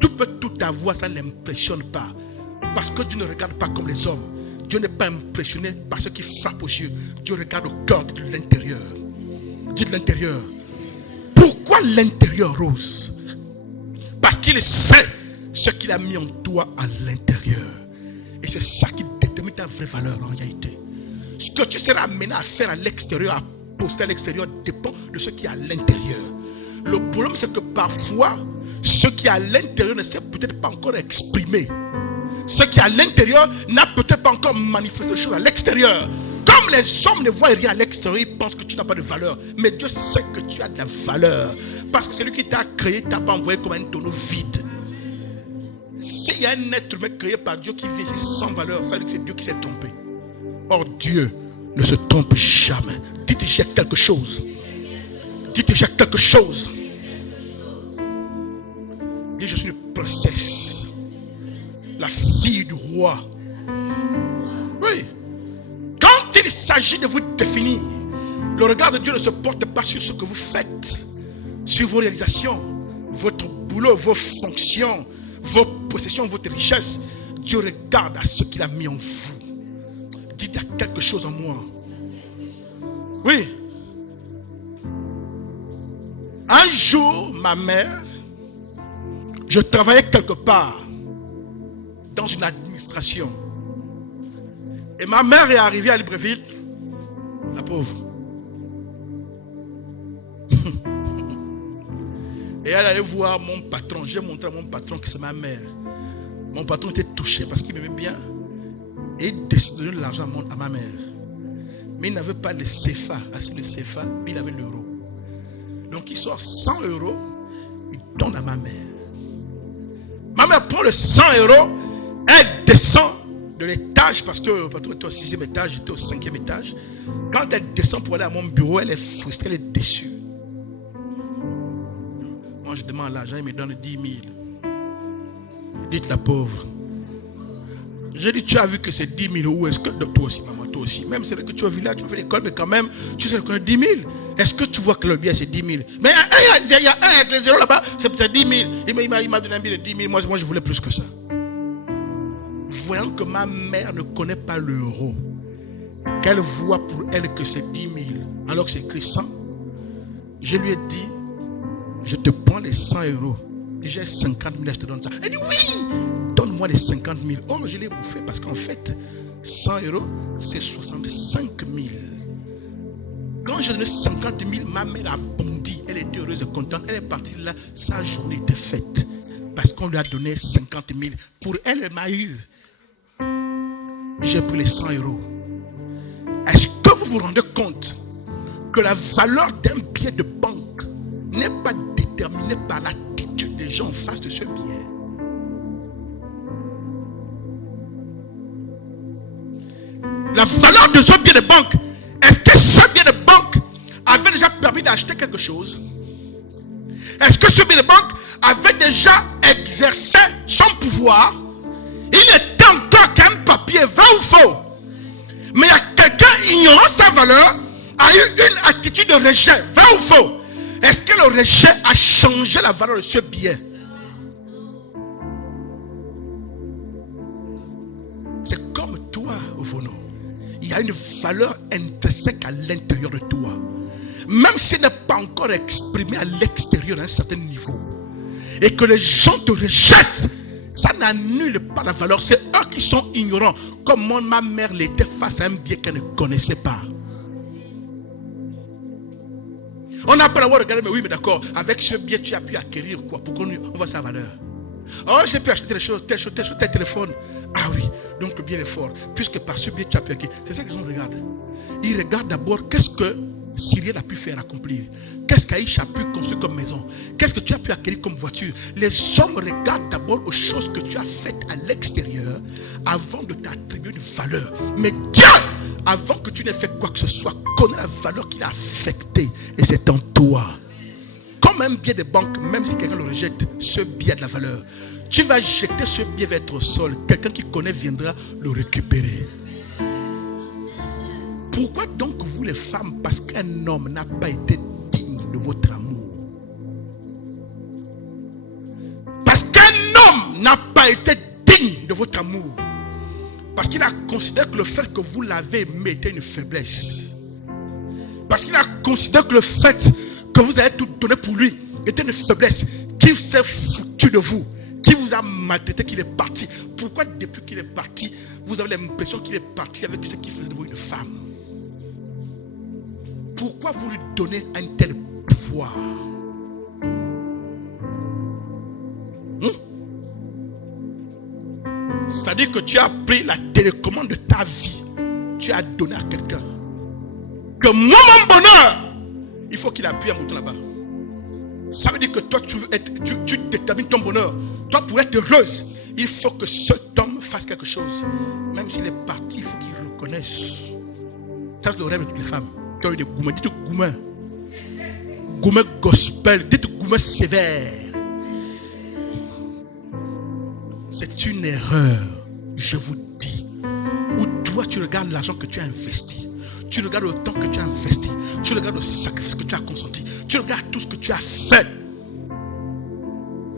Tu peux tout avoir, ça ne l'impressionne pas. Parce que Dieu ne regarde pas comme les hommes. Dieu n'est pas impressionné par ce qui frappe aux yeux. Dieu regarde au cœur de l'intérieur. Dis de l'intérieur. Pourquoi l'intérieur, Rose? Parce qu'il sait ce qu'il a mis en toi à l'intérieur. Et c'est ça qui détermine ta vraie valeur en réalité. Ce que tu seras amené à faire à l'extérieur, à poster à l'extérieur, dépend de ce qui est à l'intérieur. Le problème, c'est que parfois, ce qui est à l'intérieur ne s'est peut-être pas encore exprimé. Ce qui est à l'intérieur n'a peut-être pas encore manifesté les choses à l'extérieur. Comme les hommes ne voient rien à l'extérieur, ils pensent que tu n'as pas de valeur. Mais Dieu sait que tu as de la valeur. Parce que celui qui t'a créé, t'a pas envoyé comme un tonneau vide. S'il y a un être humain créé par Dieu qui vit ici sans valeur, ça veut dire que c'est Dieu qui s'est trompé. Or Dieu ne se trompe jamais. Dites j'ai quelque chose. Dites j'ai quelque chose. Et je suis une princesse, la fille du roi. Oui. Quand il s'agit de vous définir, le regard de Dieu ne se porte pas sur ce que vous faites, sur vos réalisations, votre boulot, vos fonctions, vos possessions, votre richesse. Dieu regarde à ce qu'il a mis en vous. Dites, il y a quelque chose en moi. Oui. Un jour, ma mère, je travaillais quelque part dans une administration. Et ma mère est arrivée à Libreville, la pauvre. Et elle allait voir mon patron. J'ai montré à mon patron que c'est ma mère. Mon patron était touché parce qu'il m'aimait bien. Et il décide de donner de l'argent à ma mère. Mais il n'avait pas le CFA. Assis le CFA, mais il avait l'euro. Donc il sort 100 euros, il donne à ma mère. Ma mère prend le 100 euros, elle descend de l'étage parce que le patron était au 6e étage, j'étais au 5e étage. Quand elle descend pour aller à mon bureau, elle est frustrée, elle est déçue. Moi je demande l'argent, il me donne 10 000. Dites la pauvre. J'ai dit, tu as vu que c'est 10 000 ou est-ce que toi aussi, maman, toi aussi. Même c'est vrai que tu es au village, tu fais l'école, mais quand même, tu sais reconnaître 10 000. Est-ce que tu vois que le bien c'est 10 000? Mais il y a un avec les zéros là-bas, c'est peut-être 10 000. Il m'a donné un billet de 10 000. Moi, je voulais plus que ça. Voyant que ma mère ne connaît pas l'euro, qu'elle voit pour elle que c'est 10 000, alors que c'est écrit 100, je lui ai dit, je te prends les 100 euros. J'ai 50 000, je te donne ça. Elle dit oui, donne-moi les 50 000. Or, je l'ai bouffé parce qu'en fait, 100 euros, c'est 65 000. Quand j'ai donné 50 000, ma mère a bondi. Elle était heureuse et contente. Elle est partie là, sa journée était faite. Parce qu'on lui a donné 50 000. Pour elle, elle m'a eu. J'ai pris les 100 euros. vous rendez compte que la valeur d'un billet de banque n'est pas déterminée par l'attitude des gens en face de ce billet. La valeur de ce billet de banque, est-ce que ce billet de banque avait déjà permis d'acheter quelque chose? Est-ce que ce billet de banque avait déjà exercé son pouvoir? Il était encore qu'un papier, vrai ou faux? Mais il y a quelqu'un ignorant sa valeur, a eu une attitude de rejet, vrai ou faux? Est-ce que le rejet a changé la valeur de ce billet? C'est comme toi, Vono. Il y a une valeur intrinsèque à l'intérieur de toi. Même si elle n'est pas encore exprimée à l'extérieur à un certain niveau. Et que les gens te rejettent, ça n'annule pas la valeur. C'est eux qui sont ignorants. Comme ma mère l'était face à un bien qu'elle ne connaissait pas. On n'a pas l'avoir regardé, mais oui, mais d'accord, avec ce bien, tu as pu acquérir quoi? Pourquoi on voit sa valeur? Oh, j'ai pu acheter telle chose, tel téléphone. Ah oui, donc le bien est fort. Puisque par ce bien, tu as pu acquérir. C'est ça que les gens regardent. Ils regardent d'abord qu'est-ce que Cyril a pu faire accomplir. Qu'est-ce qu'Aïcha a pu construire comme maison? Qu'est-ce que tu as pu acquérir comme voiture? Les hommes regardent d'abord aux choses que tu as faites à l'extérieur avant de t'attribuer une valeur. Mais Dieu, avant que tu n'aies fait quoi que ce soit, connaît la valeur qu'il a affectée. Et c'est en toi. Comme un billet de banque, même si quelqu'un le rejette, ce billet a de la valeur. Tu vas jeter ce billet vers ton sol. Quelqu'un qui connaît viendra le récupérer. Pourquoi donc vous les femmes, parce qu'un homme n'a pas été digne de votre amour? Parce qu'un homme n'a pas été digne de votre amour. Parce qu'il a considéré que le fait que vous l'avez aimé était une faiblesse. Parce qu'il a considéré que le fait que vous avez tout donné pour lui était une faiblesse. Qu'il s'est foutu de vous. Qui vous a maltraité, qu'il est parti. Pourquoi depuis qu'il est parti, vous avez l'impression qu'il est parti avec ce qui faisait de vous une femme? Pourquoi vous lui donnez un tel pouvoir? C'est-à-dire que tu as pris la télécommande de ta vie. Tu as donné à quelqu'un. Que moi, mon bonheur, il faut qu'il appuie un bouton là-bas. Ça veut dire que toi, tu détermines ton bonheur. Toi, pour être heureuse, il faut que cet homme fasse quelque chose. Même s'il est parti, il faut qu'il reconnaisse. Ça, c'est le rêve de toutes les femmes. Tu as eu des gourmets. Dites gourmets. Gourmets gospel. Dites gourmets sévère. C'est une erreur, je vous dis. Où toi, tu regardes l'argent que tu as investi. Tu regardes le temps que tu as investi. Tu regardes le sacrifice que tu as consenti. Tu regardes tout ce que tu as fait.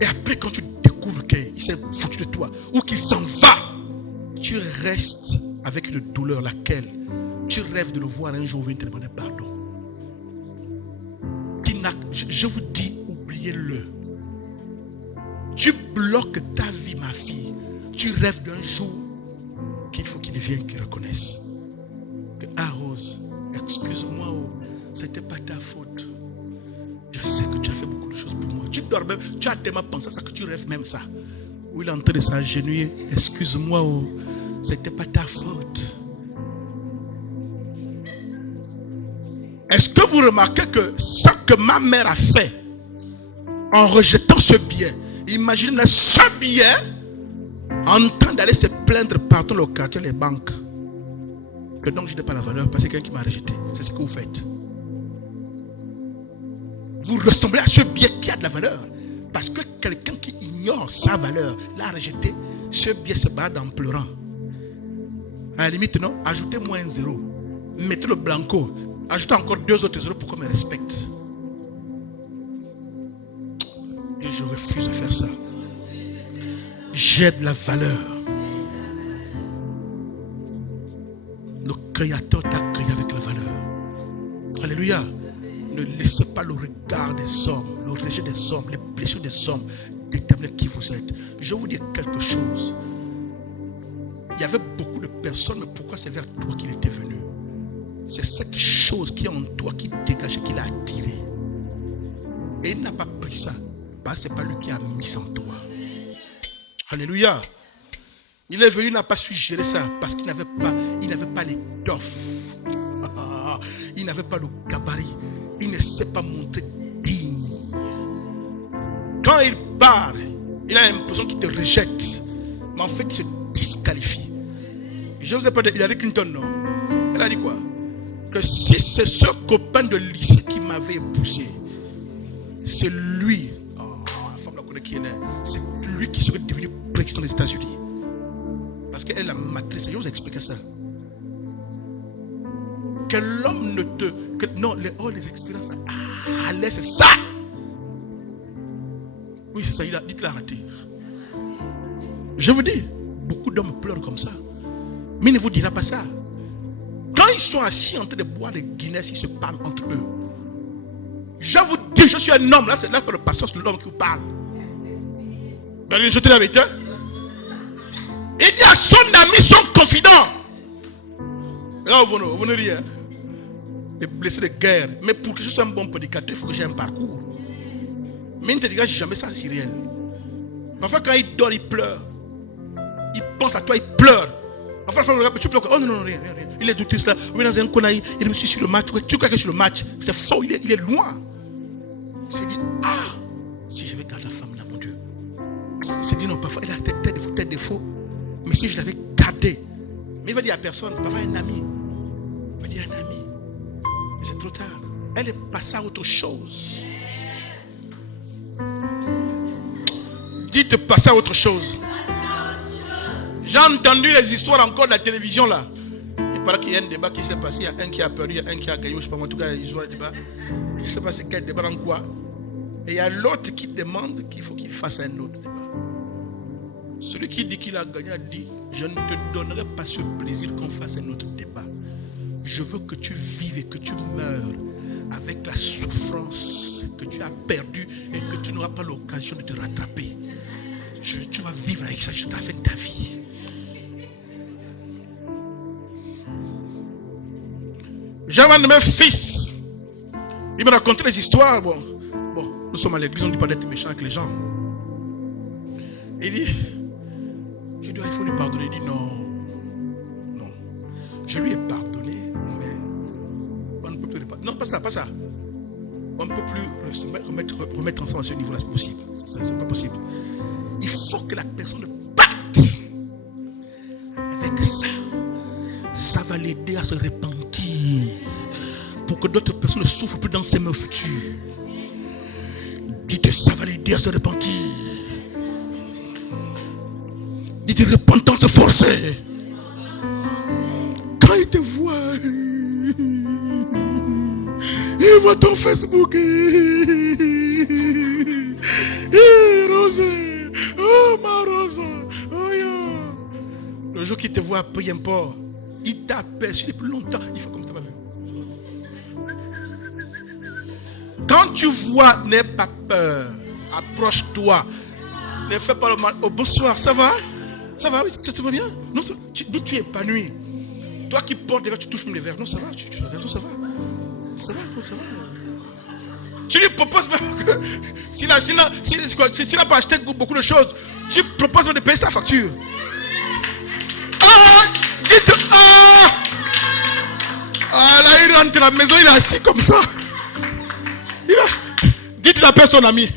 Et après, quand tu découvres qu'il s'est foutu de toi ou qu'il s'en va, tu restes avec une douleur laquelle tu rêves de le voir un jour venir te demander pardon. Je vous dis, oubliez-le. Tu bloques ta vie, ma fille. Tu rêves d'un jour qu'il faut qu'il vienne, qu'il reconnaisse. Que, ah Rose, excuse-moi, oh, c'était pas ta faute. Je sais que tu as fait beaucoup de choses pour moi. Tu dors même, tu as tellement pensé à ça que tu rêves même ça. Où il est en train de s'agenouiller. Excuse-moi, oh, c'était pas ta faute. Est-ce que vous remarquez que ce que ma mère a fait en rejetant ce billet, imaginez ce billet en train d'aller se plaindre partout le quartier, les banques, que donc je n'ai pas la valeur parce que quelqu'un qui m'a rejeté. C'est ce que vous faites. Vous ressemblez à ce billet qui a de la valeur parce que quelqu'un qui ignore sa valeur l'a rejeté. Ce billet se bat en pleurant. À la limite, non, ajoutez-moi un zéro. Mettez le blanco. Ajoutez encore 2 autres zéros pour qu'on me respecte. Et je refuse de faire ça. J'ai de la valeur. Le Créateur t'a créé avec la valeur. Alléluia. Ne laissez pas le regard des hommes, le rejet des hommes, les blessures des hommes déterminer qui vous êtes. Je vais vous dire quelque chose. Il y avait beaucoup de personnes, mais pourquoi c'est vers toi qu'il était venu? C'est cette chose qui est en toi, qui dégage, qui l'a attiré. Et il n'a pas pris ça. Parce que ce n'est pas lui qui a mis en toi. Alléluia. Il est venu, il n'a pas su gérer ça. Parce qu'il n'avait pas l'étoffe. Il n'avait pas le gabarit. Il ne s'est pas montré digne. Quand il part, il a l'impression qu'il te rejette. Mais en fait, il se disqualifie. Je ne vous ai pas dit, Hillary Clinton, non? Elle a dit quoi? Que si c'est ce copain de lycée qui m'avait poussé, c'est lui, la femme la connaît qui est là, c'est lui qui serait devenu président des États-Unis. Parce qu'elle est la matrice. Je vais vous expliquer ça. Que l'homme ne te... non, les expériences allez, c'est ça. Oui, c'est ça, dites-le raté. Je vous dis, beaucoup d'hommes pleurent comme ça. Mais il ne vous dira pas ça. Quand ils sont assis en train de boire des Guinness, ils se parlent entre eux. Je vous dis, je suis un homme. Là, c'est là que le pasteur, c'est l'homme qui vous parle. Vous allez jeter la vérité. Il dit à son ami, son confident. Là, vous ne riez. Les blessés de guerre. Mais pour que je sois un bon prédicateur, il faut que j'ai un parcours. Mais il ne te dira jamais ça, c'est réel. Mais enfin, quand il dort, il pleure. Il pense à toi, il pleure. Enfin, tu pleures. Oh non, rien. Il est douté cela. Oui, dans un coin, il me suit sur le match. Tu crois que sur le match, c'est faux, il est loin. Il s'est dit, si je vais garder la femme là, mon Dieu. Il s'est dit, non, parfois, elle a tel défaut. Mais si je l'avais gardée. Mais il va dire à personne, parfois un ami. Il va dire un ami. Mais c'est trop tard. Elle est passée à autre chose. Dites passer à autre chose. J'ai entendu les histoires encore de la télévision là. Il paraît qu'il y a un débat qui s'est passé. Il y a un qui a perdu, il y a un qui a gagné. Je ne sais pas, en tout cas, il y a un débat. Je ne sais pas c'est quel débat dans quoi. Et il y a l'autre qui demande qu'il faut qu'il fasse un autre débat. Celui qui dit qu'il a gagné a dit, je ne te donnerai pas ce plaisir qu'on fasse un autre débat. Je veux que tu vives et que tu meurs avec la souffrance que tu as perdue et que tu n'auras pas l'occasion de te rattraper. Tu vas vivre avec ça jusqu'à la fin de ta vie. J'avais un de mes fils. Il me racontait des histoires. Bon, nous sommes à l'église, on ne dit pas d'être méchant avec les gens. Il dit, je dis, il faut lui pardonner. Il dit, non. Je lui ai pardonné, mais on ne peut plus pardonner. Non, pas ça. On ne peut plus remettre ensemble à ce niveau-là, c'est possible. C'est pas possible. Il faut que la personne parte avec ça. Ça va l'aider à se repentir pour que d'autres personnes ne souffrent plus dans ses mains futures. Dites, ça va l'aider à se repentir. Dites, repentance forcée. Quand il te voit, il voit ton Facebook. Rosé. Oh ma Rose, oh yo. Le jour qu'il te voit, peu importe, il t'appelle, si depuis longtemps, il fait comme tu n'as pas vu. Quand tu vois, n'aie pas peur, approche-toi, ne fais pas le mal. Oh bonsoir, ça va? Ça va, oui, tu vas bien? Non, tu es épanoui. Toi qui portes des verres, tu touches même les verres. Non, ça va, tu regardes, non, ça va. Ça va. Tu lui proposes même que s'il n'a pas acheté beaucoup de choses, tu proposes même de payer sa facture. Là il rentre à la maison, il est assis comme ça. Dites-le à son ami.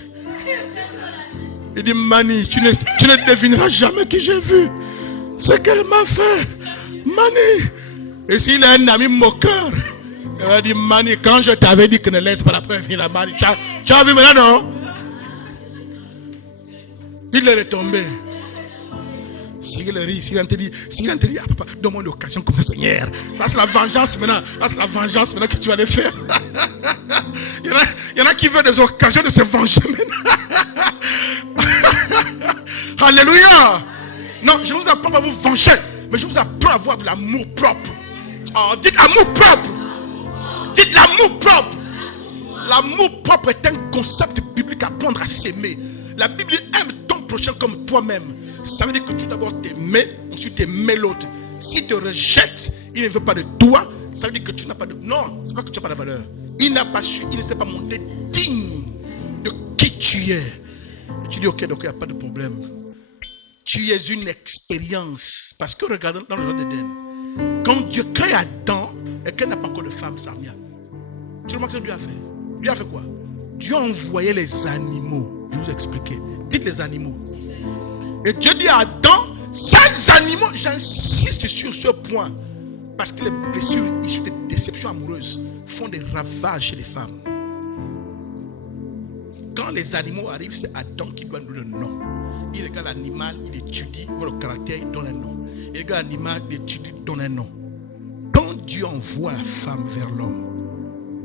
Il dit, Mani, tu ne devineras jamais qui j'ai vu. Ce qu'elle m'a fait. Mani. Et s'il a un ami moqueur, il va dire, Mani, quand je t'avais dit que ne laisse pas la preuve venir la Mani, tu as vu maintenant, non? Il est retombé. S'il te dit, ah papa, donne-moi une occasion comme ça, Seigneur. Ça c'est la vengeance maintenant. Que tu vas les faire. il y en a qui veulent des occasions de se venger maintenant. Alléluia. Non, je ne vous apprends pas à vous venger, mais je vous apprends à avoir de l'amour propre. Oh, dites amour propre. Dites l'amour propre. L'amour propre est un concept biblique à apprendre à s'aimer. La Bible aime ton prochain comme toi-même. Ça veut dire que tu dois d'abord t'aimer, ensuite aimer l'autre. S'il te rejette, il ne veut pas de toi, ça veut dire que tu n'as pas de... Non, c'est pas que tu n'as pas de valeur. Il n'a pas su, il ne s'est pas monté digne de qui tu es. Et tu dis, ok, donc il n'y a pas de problème. Tu es une expérience. Parce que regarde dans le jardin d'Éden, quand Dieu crée Adam et qu'elle n'a pas encore de femme, ça revient. Tu remarques ce que Dieu a fait? Dieu a fait quoi? Dieu a envoyé les animaux. Je vais vous expliquer. Dites les animaux. Et Dieu dit à Adam, ces animaux, j'insiste sur ce point, parce que les blessures issues de déceptions amoureuses font des ravages chez les femmes. Quand les animaux arrivent, c'est Adam qui doit nous le nom. Il regarde l'animal, il étudie, voit le caractère, il donne un nom. Il regarde l'animal, il étudie, il donne un nom. Quand Dieu envoie la femme vers l'homme,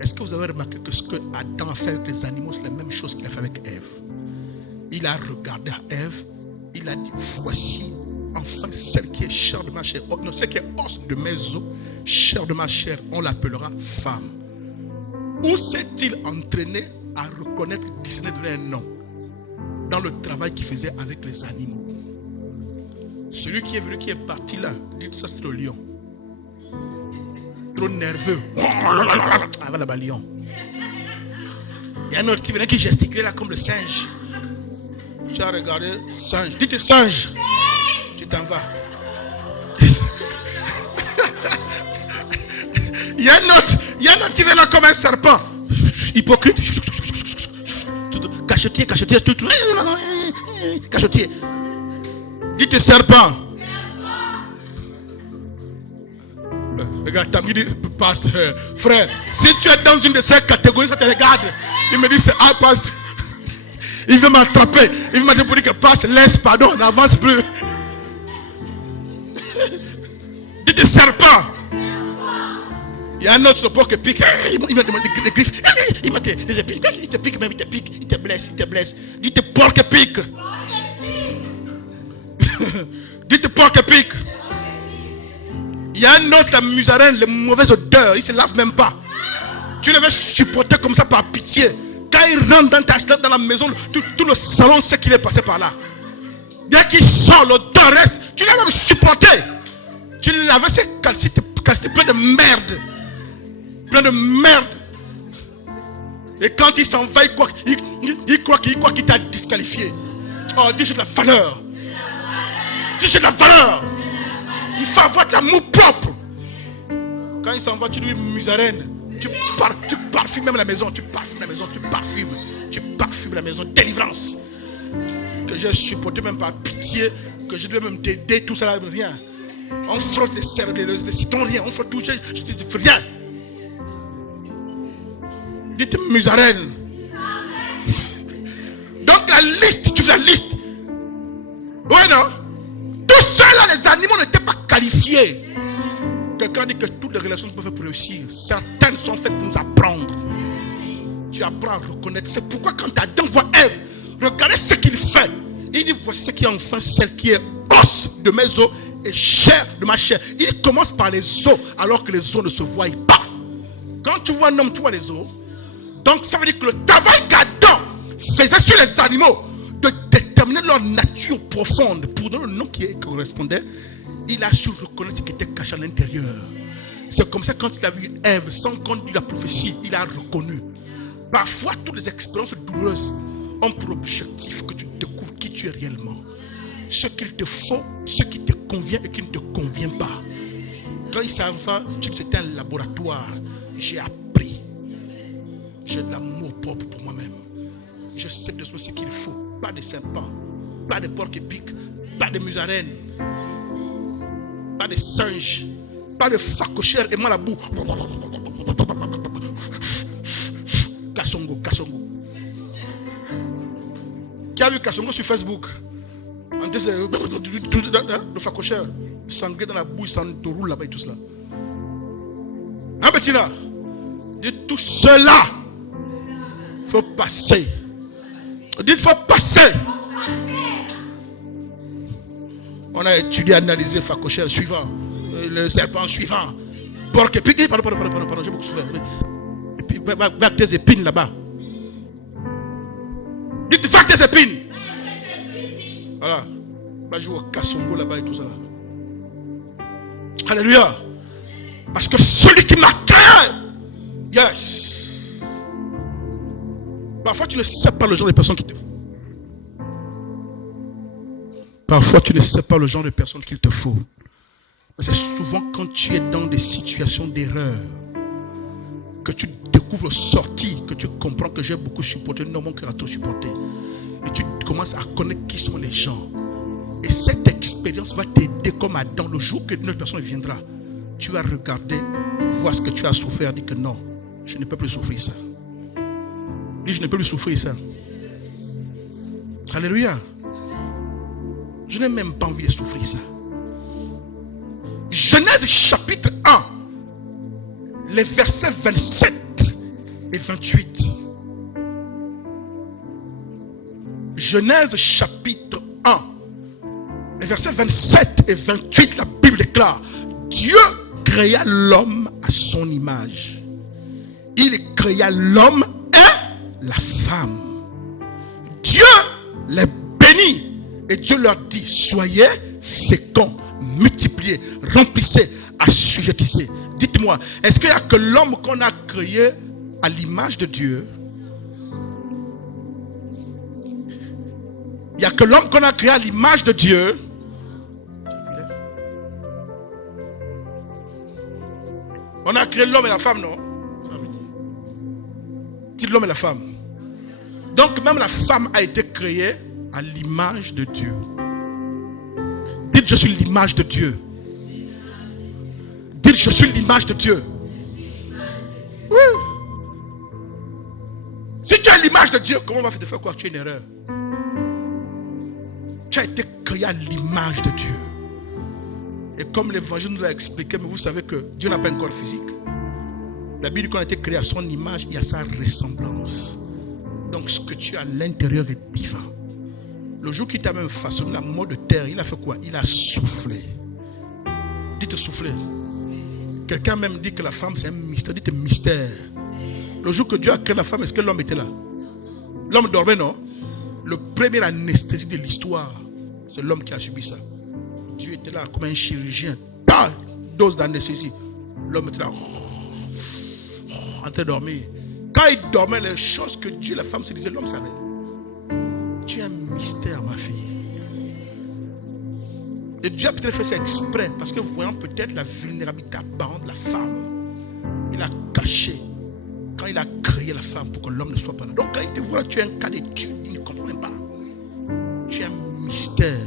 est-ce que vous avez remarqué que ce que Adam a fait avec les animaux, c'est la même chose qu'il a fait avec Ève? Il a regardé à Ève, il a dit, voici enfin celle qui est chair de ma chair, non, celle qui est os de mes os, chair de ma chair, on l'appellera femme. Où s'est-il entraîné à reconnaître, discerner, donner un nom? Dans le travail qu'il faisait avec les animaux. Celui qui est venu, qui est parti là, dites ça, c'est le lion. Trop nerveux. Ah, là-bas, lion. Il y a un autre qui venait, qui gesticulait là comme le singe. Tu as regardé, singe. Dites singe. Tu t'en vas. Il y a un autre qui vient là comme un serpent. Hypocrite. Cachetier. Cachetier. Dites serpent. Regarde, t'as mis dit, pasteur, frère, si tu es dans une de ces catégories, ça te regarde. Il me dit, c'est un pasteur. Il veut m'attraper. Il veut m'attraper pour dire que passe, laisse, pardon, n'avance plus. Dites serpent. Il y a un autre porc qui pique. Il m'a demandé des griffes. Il m'a dit des épines. Il te pique même, il te pique. Il te blesse. Dites porc qui pique. Dites porc qui pique. Il y a un autre, la musarène, les mauvaises odeurs. Il ne se lave même pas. Tu l'avais supporté comme ça par pitié. Quand il rentre dans la maison, tout le salon sait qu'il est passé par là. Dès qu'il sort, l'odeur reste. Tu l'as même supporté. Tu l'avais, c'est plein de merde. Plein de merde. Et quand il s'en va, il croit qu'il t'a disqualifié. Oh, dis j'ai de la valeur. Dis j'ai de la valeur. Il faut avoir de l'amour propre. Quand il s'en va, tu lui musarène. Tu parfumes même la maison. Tu parfumes la maison. Délivrance. Que j'ai supporté même par pitié. Que je dois même t'aider. Tout ça, rien. On frotte les cerfs, les citons, rien. On frotte tout. Je te fais rien. Dites musarène. Donc la liste, tu fais la liste. Ouais, non? Tout cela, les animaux n'étaient pas qualifiés. Quelqu'un dit que toutes les relations sont faites pour réussir. Certaines sont faites pour nous apprendre. Tu apprends à reconnaître. C'est pourquoi quand Adam voit Ève, regardez ce qu'il fait. Il dit, voici ce qui est enfin celle qui est os de mes os et chair de ma chair. Il commence par les os alors que les os ne se voient pas. Quand tu vois un homme, tu vois les os. Donc ça veut dire que le travail qu'Adam faisait sur les animaux, de déterminer leur nature profonde pour donner le nom qui correspondait, il a su reconnaître ce qui était caché à l'intérieur. C'est comme ça quand il a vu Ève, sans qu'on lui la prophétie, il a reconnu. Parfois, toutes les expériences douloureuses ont pour objectif que tu découvres qui tu es réellement. Ce qu'il te faut, ce qui te convient et qui ne te convient pas. Quand il s'en va, c'était un laboratoire. J'ai appris. J'ai de l'amour propre pour moi-même. Je sais de ce qu'il faut. Pas de serpents, pas de porcs qui piquent, pas de musarènes, pas de singes, pas de facochères et malabou. Kassongo. Qui a vu Kassongo sur Facebook? En disant le facochère, sanglé dans la bouche, ça te roule là-bas et tout cela. Hein, Bettina? Dites tout cela. Il faut passer. Dites, il faut passer. On a étudié, analysé facochère suivant, le serpent suivant, porc et pique. Pardon, j'ai beaucoup souffert. Et puis, va avec tes épines là-bas. Dites, va avec tes épines. Voilà. Va jouer au Kassongo là-bas et tout ça là. Alléluia. Parce que celui qui m'a créé, yes. Parfois, tu ne sais pas le genre de personnes qui te faut. Parfois, tu ne sais pas le genre de personnes qu'il te faut. Mais c'est souvent quand tu es dans des situations d'erreur que tu découvres découvres sortir, que tu comprends que j'ai beaucoup supporté, non, mon cœur a trop supporté. Et tu commences à connaître qui sont les gens. Et cette expérience va t'aider comme Adam. Le jour que notre personne viendra, tu vas regarder, voir ce que tu as souffert, dire que non, je ne peux plus souffrir ça. Dis, je ne peux plus souffrir ça. Alléluia. Je n'ai même pas envie de souffrir ça. Genèse chapitre 1, les versets 27 et 28. Genèse chapitre 1, les versets 27 et 28, la Bible déclare: Dieu créa l'homme à son image. Il créa l'homme et la femme. Dieu les bénit et Dieu leur dit: soyez féconds, multipliez, remplissez, assujettissez. Dites-moi, est-ce qu'il n'y a que l'homme qu'on a créé à l'image de Dieu? Il n'y a que l'homme qu'on a créé à l'image de Dieu. On a créé l'homme et la femme, non? Dites l'homme et la femme. Donc même la femme a été créée à l'image de Dieu. Dites: je suis l'image de Dieu. Dites: je suis l'image de Dieu. Oui. Si tu as l'image de Dieu, comment on va te faire quoi? Tu es une erreur. Tu as été créé à l'image de Dieu. Et comme l'évangile nous l'a expliqué, mais vous savez que Dieu n'a pas un corps physique. La Bible dit qu'on a été créé à son image et à sa ressemblance. Donc ce que tu as à l'intérieur est divin. Le jour qu'il t'a même façonné la mode de terre, il a fait quoi? Il a soufflé. Dites souffler. Quelqu'un même dit que la femme c'est un mystère. Dites mystère. Le jour que Dieu a créé la femme, est-ce que l'homme était là? L'homme dormait, non? Le premier anesthésie de l'histoire, c'est l'homme qui a subi ça. Dieu était là comme un chirurgien. Dose d'anesthésie. L'homme était là en train de dormir. Quand il dormait, les choses que Dieu et la femme se disaient, l'homme savait. Tu es un mystère, ma fille. Et Dieu a peut-être fait ça exprès, parce que voyant peut-être la vulnérabilité apparente de la femme, il a caché quand il a créé la femme pour que l'homme ne soit pas là. Donc quand il te voit, tu es un cas d'étude, il ne comprend même pas. Tu es un mystère,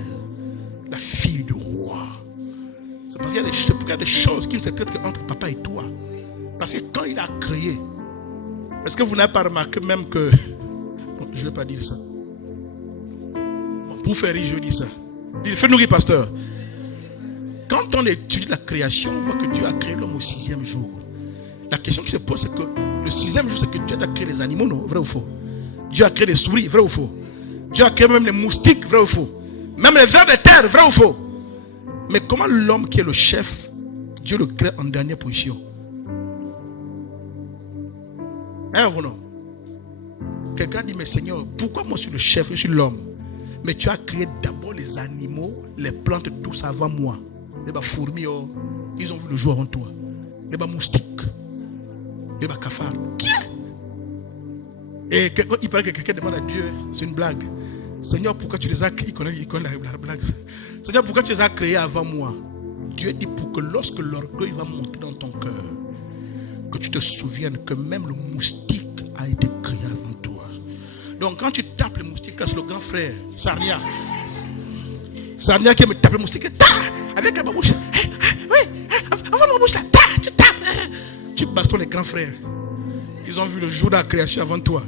la fille du roi. C'est parce qu'il y a des choses qui ne se traitent qu'entre papa et toi. Parce que quand il a créé, est-ce que vous n'avez pas remarqué même que... Bon, je ne vais pas dire ça. Bon, pour faire rire, je dis ça. Fais-nous rire, pasteur. Quand on étudie la création, on voit que Dieu a créé l'homme au 6e jour. La question qui se pose, c'est que le 6e jour, c'est que Dieu a créé les animaux, non? Vrai ou faux? Dieu a créé les souris, vrai ou faux? Dieu a créé même les moustiques, vrai ou faux? Même les vers de terre, vrai ou faux? Mais comment l'homme qui est le chef, Dieu le crée en dernière position? Hein ou non? Quelqu'un dit: mais Seigneur, pourquoi moi je suis le chef, je suis l'homme? Mais tu as créé d'abord les animaux, les plantes, tout ça avant moi. Les fourmis, oh, ils ont vu le jour avant toi. Les moustiques, les cafards. Qui est? Et il paraît que quelqu'un demande à Dieu, c'est une blague: Seigneur, pourquoi tu les as créés? Il connaît la blague. Seigneur, pourquoi tu les as créés avant moi? Dieu dit: pour que lorsque l'orgueil va monter dans ton cœur, que tu te souviennes que même le moustique a été créé avant toi. Donc quand tu tapes le moustique, c'est le grand frère, Sarnia. Sarnia qui me tape le moustique, avec la bouche. Oui, avant la bouche là, tu tapes. Tu bastonnes les grands frères. Ils ont vu le jour de la création avant toi.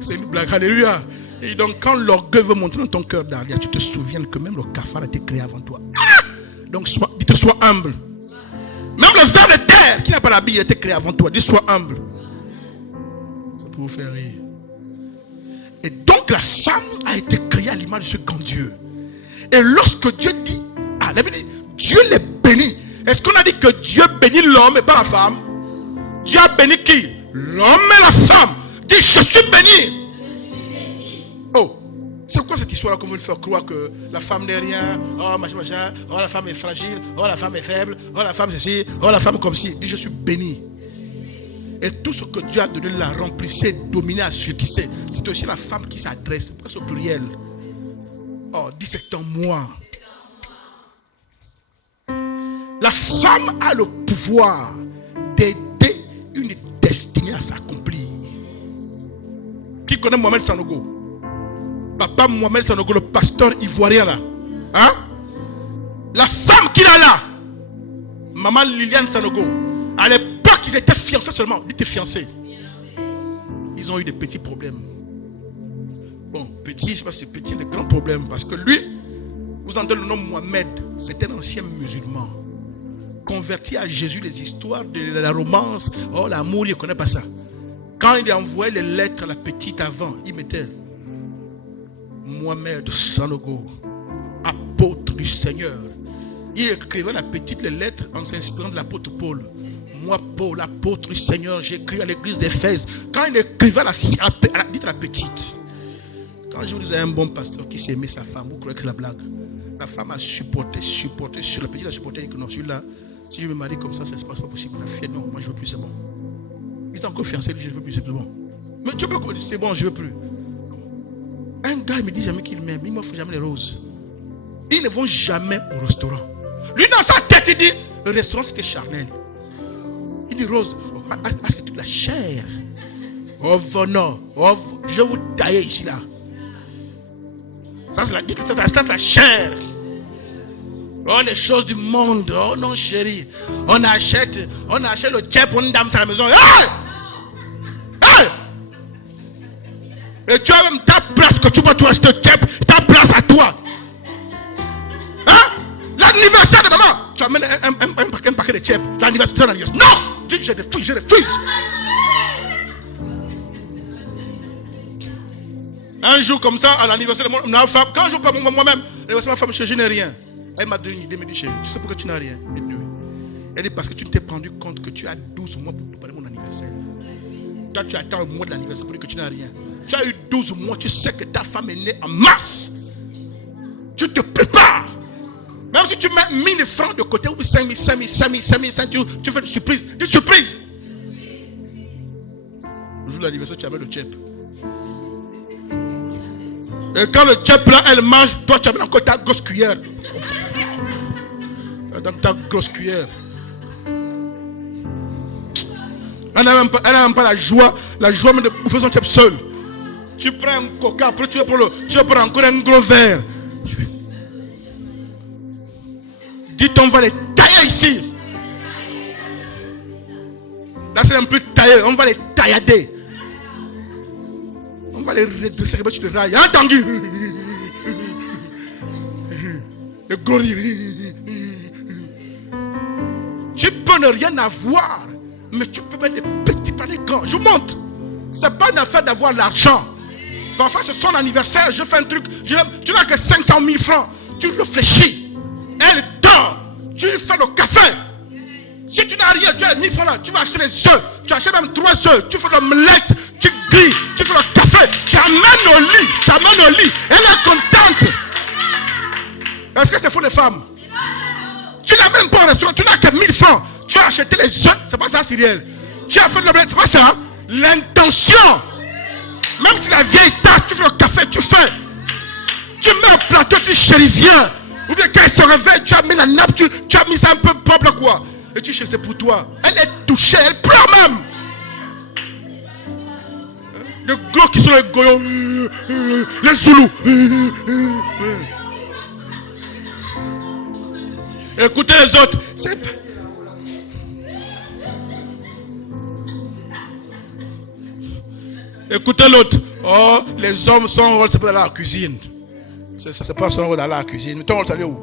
C'est une blague, alléluia. Et donc quand l'orgueil veut monter dans ton cœur, Daria, tu te souviens que même le cafard a été créé avant toi. Donc sois humble. Même le ver de terre qui n'a pas la Bible, il a été créé avant toi. Dis: sois humble. C'est pour vous faire rire. Et donc la femme a été créée à l'image de ce grand Dieu. Et lorsque Dieu dit, la Bible dit, Dieu les bénit. Est-ce qu'on a dit que Dieu bénit l'homme et pas la femme? Dieu a béni qui? L'homme et la femme. Dis: je suis béni. Oh, c'est quoi cette histoire-là qu'on veut faire croire que la femme n'est rien? Oh, machin, oh, la femme est fragile. Oh, la femme est faible. Oh, la femme ceci. Oh, la femme comme ci. Dis: je suis béni. Et tout ce que Dieu a donné, la remplissez, dominez, assujettissez. C'est aussi la femme qui s'adresse. Pourquoi c'est au pluriel? Oh, dis: c'est en moi. La femme a le pouvoir d'aider une destinée à s'accomplir. Qui connaît Mohamed Sanogo? Papa Mohamed Sanogo, le pasteur ivoirien là. Hein? La femme qu'il a là, maman Liliane Sanogo, à l'époque ils étaient fiancés seulement. Dites fiancés. Ils ont eu des petits problèmes. Bon, petit, je ne sais pas si c'est petit, des grands problèmes. Parce que lui, vous entendez le nom Mohamed, c'était un ancien musulman. Converti à Jésus, les histoires de la romance, oh l'amour, il ne connaît pas ça. Quand il envoyait les lettres à la petite avant, il mettait Mohamed Sanogo, apôtre du Seigneur. Il écrivait la petite les lettres en s'inspirant de l'apôtre Paul. Moi, Paul, apôtre du Seigneur, j'écris à l'église d'Éphèse. Quand il écrivait dites à la petite. Quand je vous disais un bon pasteur qui s'est aimé sa femme, vous croyez que c'est la blague? La femme a supporté, sur la petite a supporté, elle dit que non, celui-là, si je me marie comme ça, c'est pas possible. La fille, non, moi je veux plus, c'est bon. Ils sont encore fiancés, je veux plus, c'est bon. Mais tu peux dire, c'est bon, je veux plus. Un gars, il me dit jamais qu'il m'aime, il ne m'offre jamais les roses. Ils ne vont jamais au restaurant. Lui, dans sa tête, il dit, le restaurant, c'était charnel. Il dit, rose, c'est toute la chair. Oh, non, je vais vous tailler ici, là. Ça, c'est la chair. Oh, les choses du monde. Oh, non, chérie. On achète le tchèp, on dame à la maison. Hey! Hey! Et tu as même ta place que tu vas acheter le tchèp, ta place à toi. Hein? L'anniversaire de maman. Tu amènes un paquet de tchèp. L'anniversaire. Non! Je refuse. Un jour comme ça, à l'anniversaire de ma femme, quand je parle moi-même, l'anniversaire de ma femme, je n'ai rien. Elle m'a donné une idée, elle me dit, chérie, tu sais pourquoi tu n'as rien? Elle dit, parce que tu ne t'es pas rendu compte que tu as 12 mois pour préparer mon anniversaire. Toi, tu attends le mois de l'anniversaire pour dire que tu n'as rien. Tu as eu 12 mois, tu sais que ta femme est née en mars. Tu te prépares. Même si tu mets 1000 francs de côté, ou 5 000, tu fais une surprise. Une surprise. Le jour de l'anniversaire, tu amènes le tchèp. Et quand le tchèp là, elle mange, toi tu amènes encore ta grosse cuillère. Dans ta grosse cuillère. Elle n'a même pas la joie même de bouffer son tchèp seul. Tu prends un coca, après tu vas prendre encore un gros verre. Dites, on va les tailler ici. Là c'est un peu taillé, on va les taillader. On va les redresser, tu les railles. Entendu? Le gros rire. Tu peux ne rien avoir, mais tu peux mettre des petits paniers grands. Je vous montre. C'est pas une affaire d'avoir l'argent. Parfois, c'est son anniversaire, je fais un truc. Tu n'as que 500 000 francs. Tu réfléchis. Elle dort. Tu lui fais le café. Si tu n'as rien, tu as 1000 francs là. Tu vas acheter les œufs. Tu achètes même 3 œufs. Tu fais l'omelette. Tu grilles. Tu fais le café. Tu amènes au lit. Elle est contente. Est-ce que c'est faux les femmes? Tu n'as même pas un restaurant. Tu n'as que 1000 francs. Tu as acheté les œufs. C'est pas ça, Cyrielle. Tu as fait de l'omelette. C'est pas ça. L'intention. Même si la vieille tasse, tu fais le café, tu fais. Tu mets un plateau, tu chéris, viens. Ou bien quand elle se réveille, tu as mis la nappe, tu as mis ça un peu propre quoi. Et tu chéris, c'est pour toi. Elle est touchée, elle pleure même. Les gros qui sont les goyons, les zoulous. Écoutez les autres. Écoutez l'autre. Oh, les hommes, son rôle, c'est pas d'aller à la cuisine. C'est pas son rôle d'aller à la cuisine. Mais ton rôle, c'est d'aller où?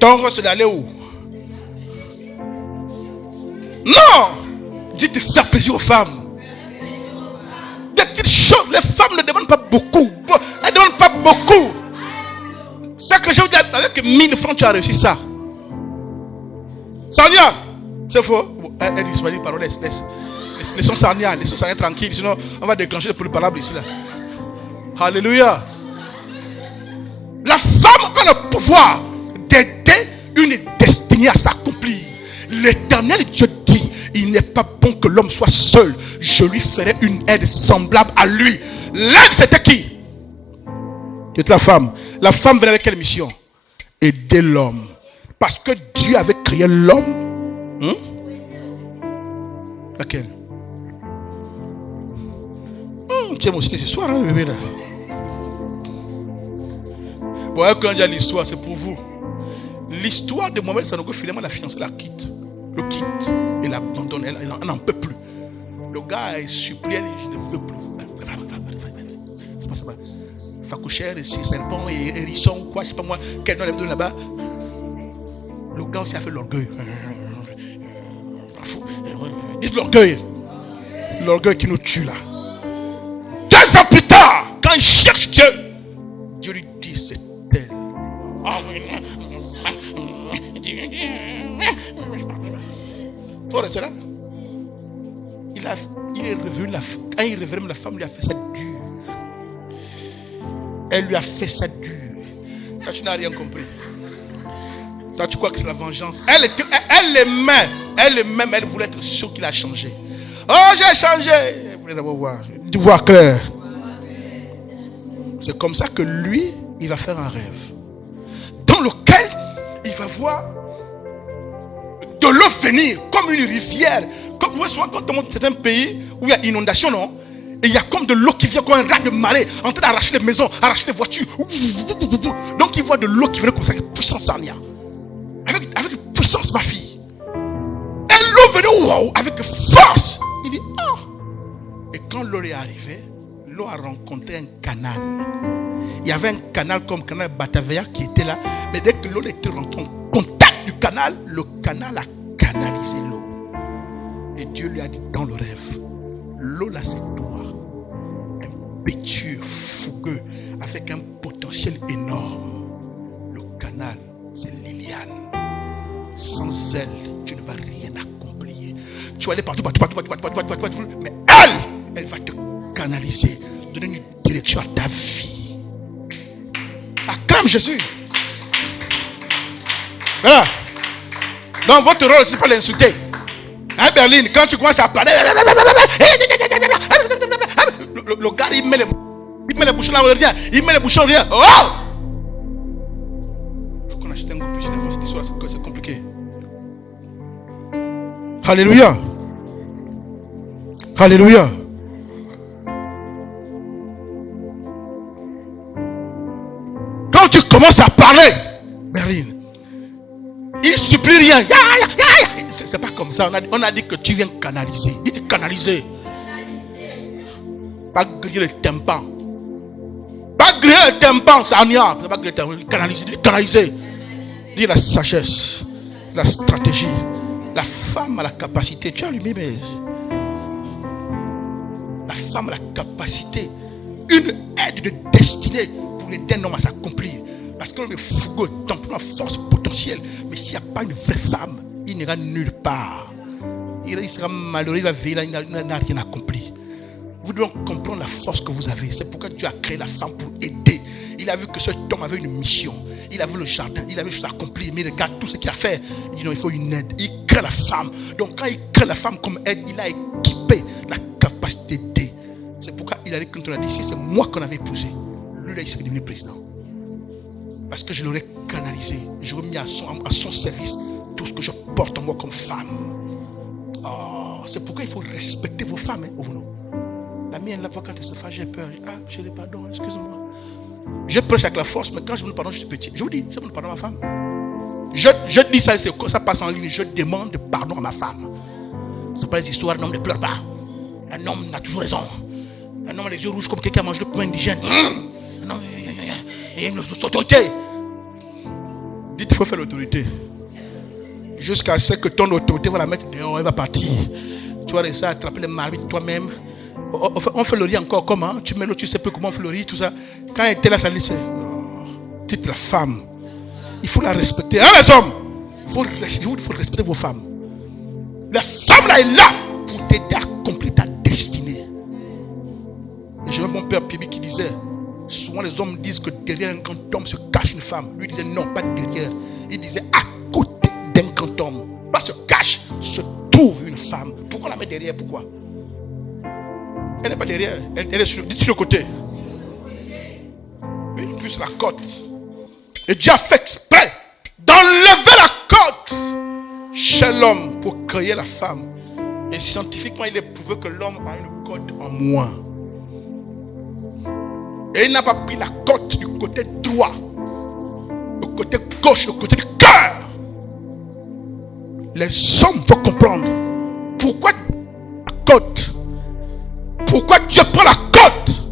Ton rôle, c'est d'aller où? Non! Dites de faire plaisir aux femmes. Des petites choses. Les femmes ne demandent pas beaucoup. Elles ne demandent pas beaucoup. C'est que je vous dis, avec 1000 francs, tu as réussi ça. Sania, c'est faux. Elle dit, soyez parole, laissons Sania tranquille, sinon on va déclencher le parable ici là. Alléluia. La femme a le pouvoir d'aider une destinée à s'accomplir. L'Éternel Dieu dit, il n'est pas bon que l'homme soit seul. Je lui ferai une aide semblable à lui. L'aide, c'était qui? C'était la femme. La femme venait avec quelle mission? Aider l'homme. Parce que Dieu avait créé l'homme. Laquelle? Tu aimes aussi les histoires, hein, bébé là. Bon, quand il y a l'histoire, c'est pour vous. L'histoire de Mohamed Sanogo, finalement, la fiancée la quitte. Le quitte. Elle l'abandonne. Elle n'en peut plus. Le gars est supplié, je ne veux plus. Fakoucher, serpent et hérisson, quoi, je sais pas moi, quel nom elle donne là-bas. Le gars aussi a fait l'orgueil. Dites l'orgueil. L'orgueil qui nous tue là. 2 ans plus tard, quand il cherche Dieu, Dieu lui dit c'est elle. Faut rester là. Il est revenu, quand il est revenu, la femme lui a fait ça dur. Elle lui a fait ça dur. Toi, tu n'as rien compris. Toi, tu crois que c'est la vengeance. Elle aimait, elle voulait être sûre qu'il a changé. Oh, j'ai changé. Elle voulait d'abord voir clair. C'est comme ça que lui, il va faire un rêve. Dans lequel il va voir de l'eau venir comme une rivière. Comme vous voyez souvent quand on monte dans certains pays où il y a inondation, non? Et il y a comme de l'eau qui vient comme un raz de marée en train d'arracher les maisons, arracher les voitures. Donc il voit de l'eau qui venait comme ça avec puissance en lien. Avec puissance, ma fille. Et l'eau venait avec force. Il dit Et quand l'eau est arrivée, l'eau a rencontré un canal. Il y avait un canal comme le canal Batavia qui était là. Mais dès que l'eau était rentrée en contact du canal, le canal a canalisé l'eau. Et Dieu lui a dit dans le rêve, l'eau là c'est toi. Impétueux, fougueux, avec un potentiel énorme. Le canal, c'est Liliane. Sans elle, tu ne vas rien accomplir. Tu vas aller partout, mais elle va te canaliser, donner une direction à ta vie. Acclame Jésus. Voilà. Donc votre rôle, c'est pas l'insulter. À Berlin, quand tu commences à parler, le gars, il met les bouchons là, il met les bouchons rien. Oh! Il faut qu'on achète un groupe de cette histoire, c'est compliqué. Alléluia. Alléluia. Quand tu commences à parler, Berlin, il supplie rien. C'est pas comme ça. On a dit que tu viens canaliser. Dites canaliser. Pas griller le tympan. Pas griller le tympan, ça n'y a. Pas griller le tympan. Canaliser. Canaliser. Dis la sagesse, la stratégie. La femme a la capacité. Tu as allumé, mais la femme a la capacité. Une aide de destinée pour aider un homme à s'accomplir. Parce que l'homme est fougueux, tempérament, force, potentiel. Mais s'il n'y a pas une vraie femme, il n'ira nulle part. Il sera malheureux, il va vivre, il n'a rien accompli. Vous devez comprendre la force que vous avez. C'est pourquoi Dieu a créé la femme pour aider. Il a vu que cet homme avait une mission. Il avait le jardin, il avait les choses accomplir. Mais regarde tout ce qu'il a fait. Il dit non, il faut une aide. Il crée la femme. Donc quand il crée la femme comme aide, il a équipé la capacité d'aider. C'est pourquoi il a dit, quand on a dit, si c'est moi qu'on avait épousé, lui là, il serait devenu président. Parce que je l'aurais canalisé. J'aurais mis à son service tout ce que je porte en moi comme femme. Oh, c'est pourquoi il faut respecter vos femmes. Hein, la mienne, là, quand elle se fâche, j'ai peur. Je l'ai pardon, excuse-moi. Je prêche avec la force, mais quand je me pardonne, je suis petit. Je vous dis, je me pardonne à ma femme. Je dis ça, ça passe en ligne. Je demande pardon à ma femme. C'est pas les histoires, un homme ne pleure pas. Un homme a toujours raison. Un homme a les yeux rouges comme quelqu'un mange le pain indigène. Un homme, il y a une autorité. Dites, il faut faire l'autorité. Jusqu'à ce que ton autorité va la mettre dehors, elle va partir. Tu vas rester à attraper les maris toi-même. On fait le riz encore comment? Tu mets l'eau, tu sais plus comment on fait le riz, tout ça. Quand elle était là, ça laissait. Dites la femme. Il faut la respecter. Hein, les hommes? Il faut respecter vos femmes. La femme là est là pour t'aider à accomplir ta destinée. Et j'ai mon père Pibi qui disait, souvent les hommes disent que derrière un grand homme se cache une femme. Lui disait non, pas derrière. Il disait à côté d'un grand homme, pas se cache, se trouve une femme. Pourquoi la met derrière? Pourquoi? Elle n'est pas derrière, elle est sur le côté. Oui, plus la côte. Et Dieu a fait exprès d'enlever la côte chez l'homme pour créer la femme. Et scientifiquement, il est prouvé que l'homme a une côte en moins. Et il n'a pas pris la côte du côté droit, le côté gauche, le côté du cœur. Les hommes vont comprendre pourquoi la côte. Pourquoi Dieu prend la côte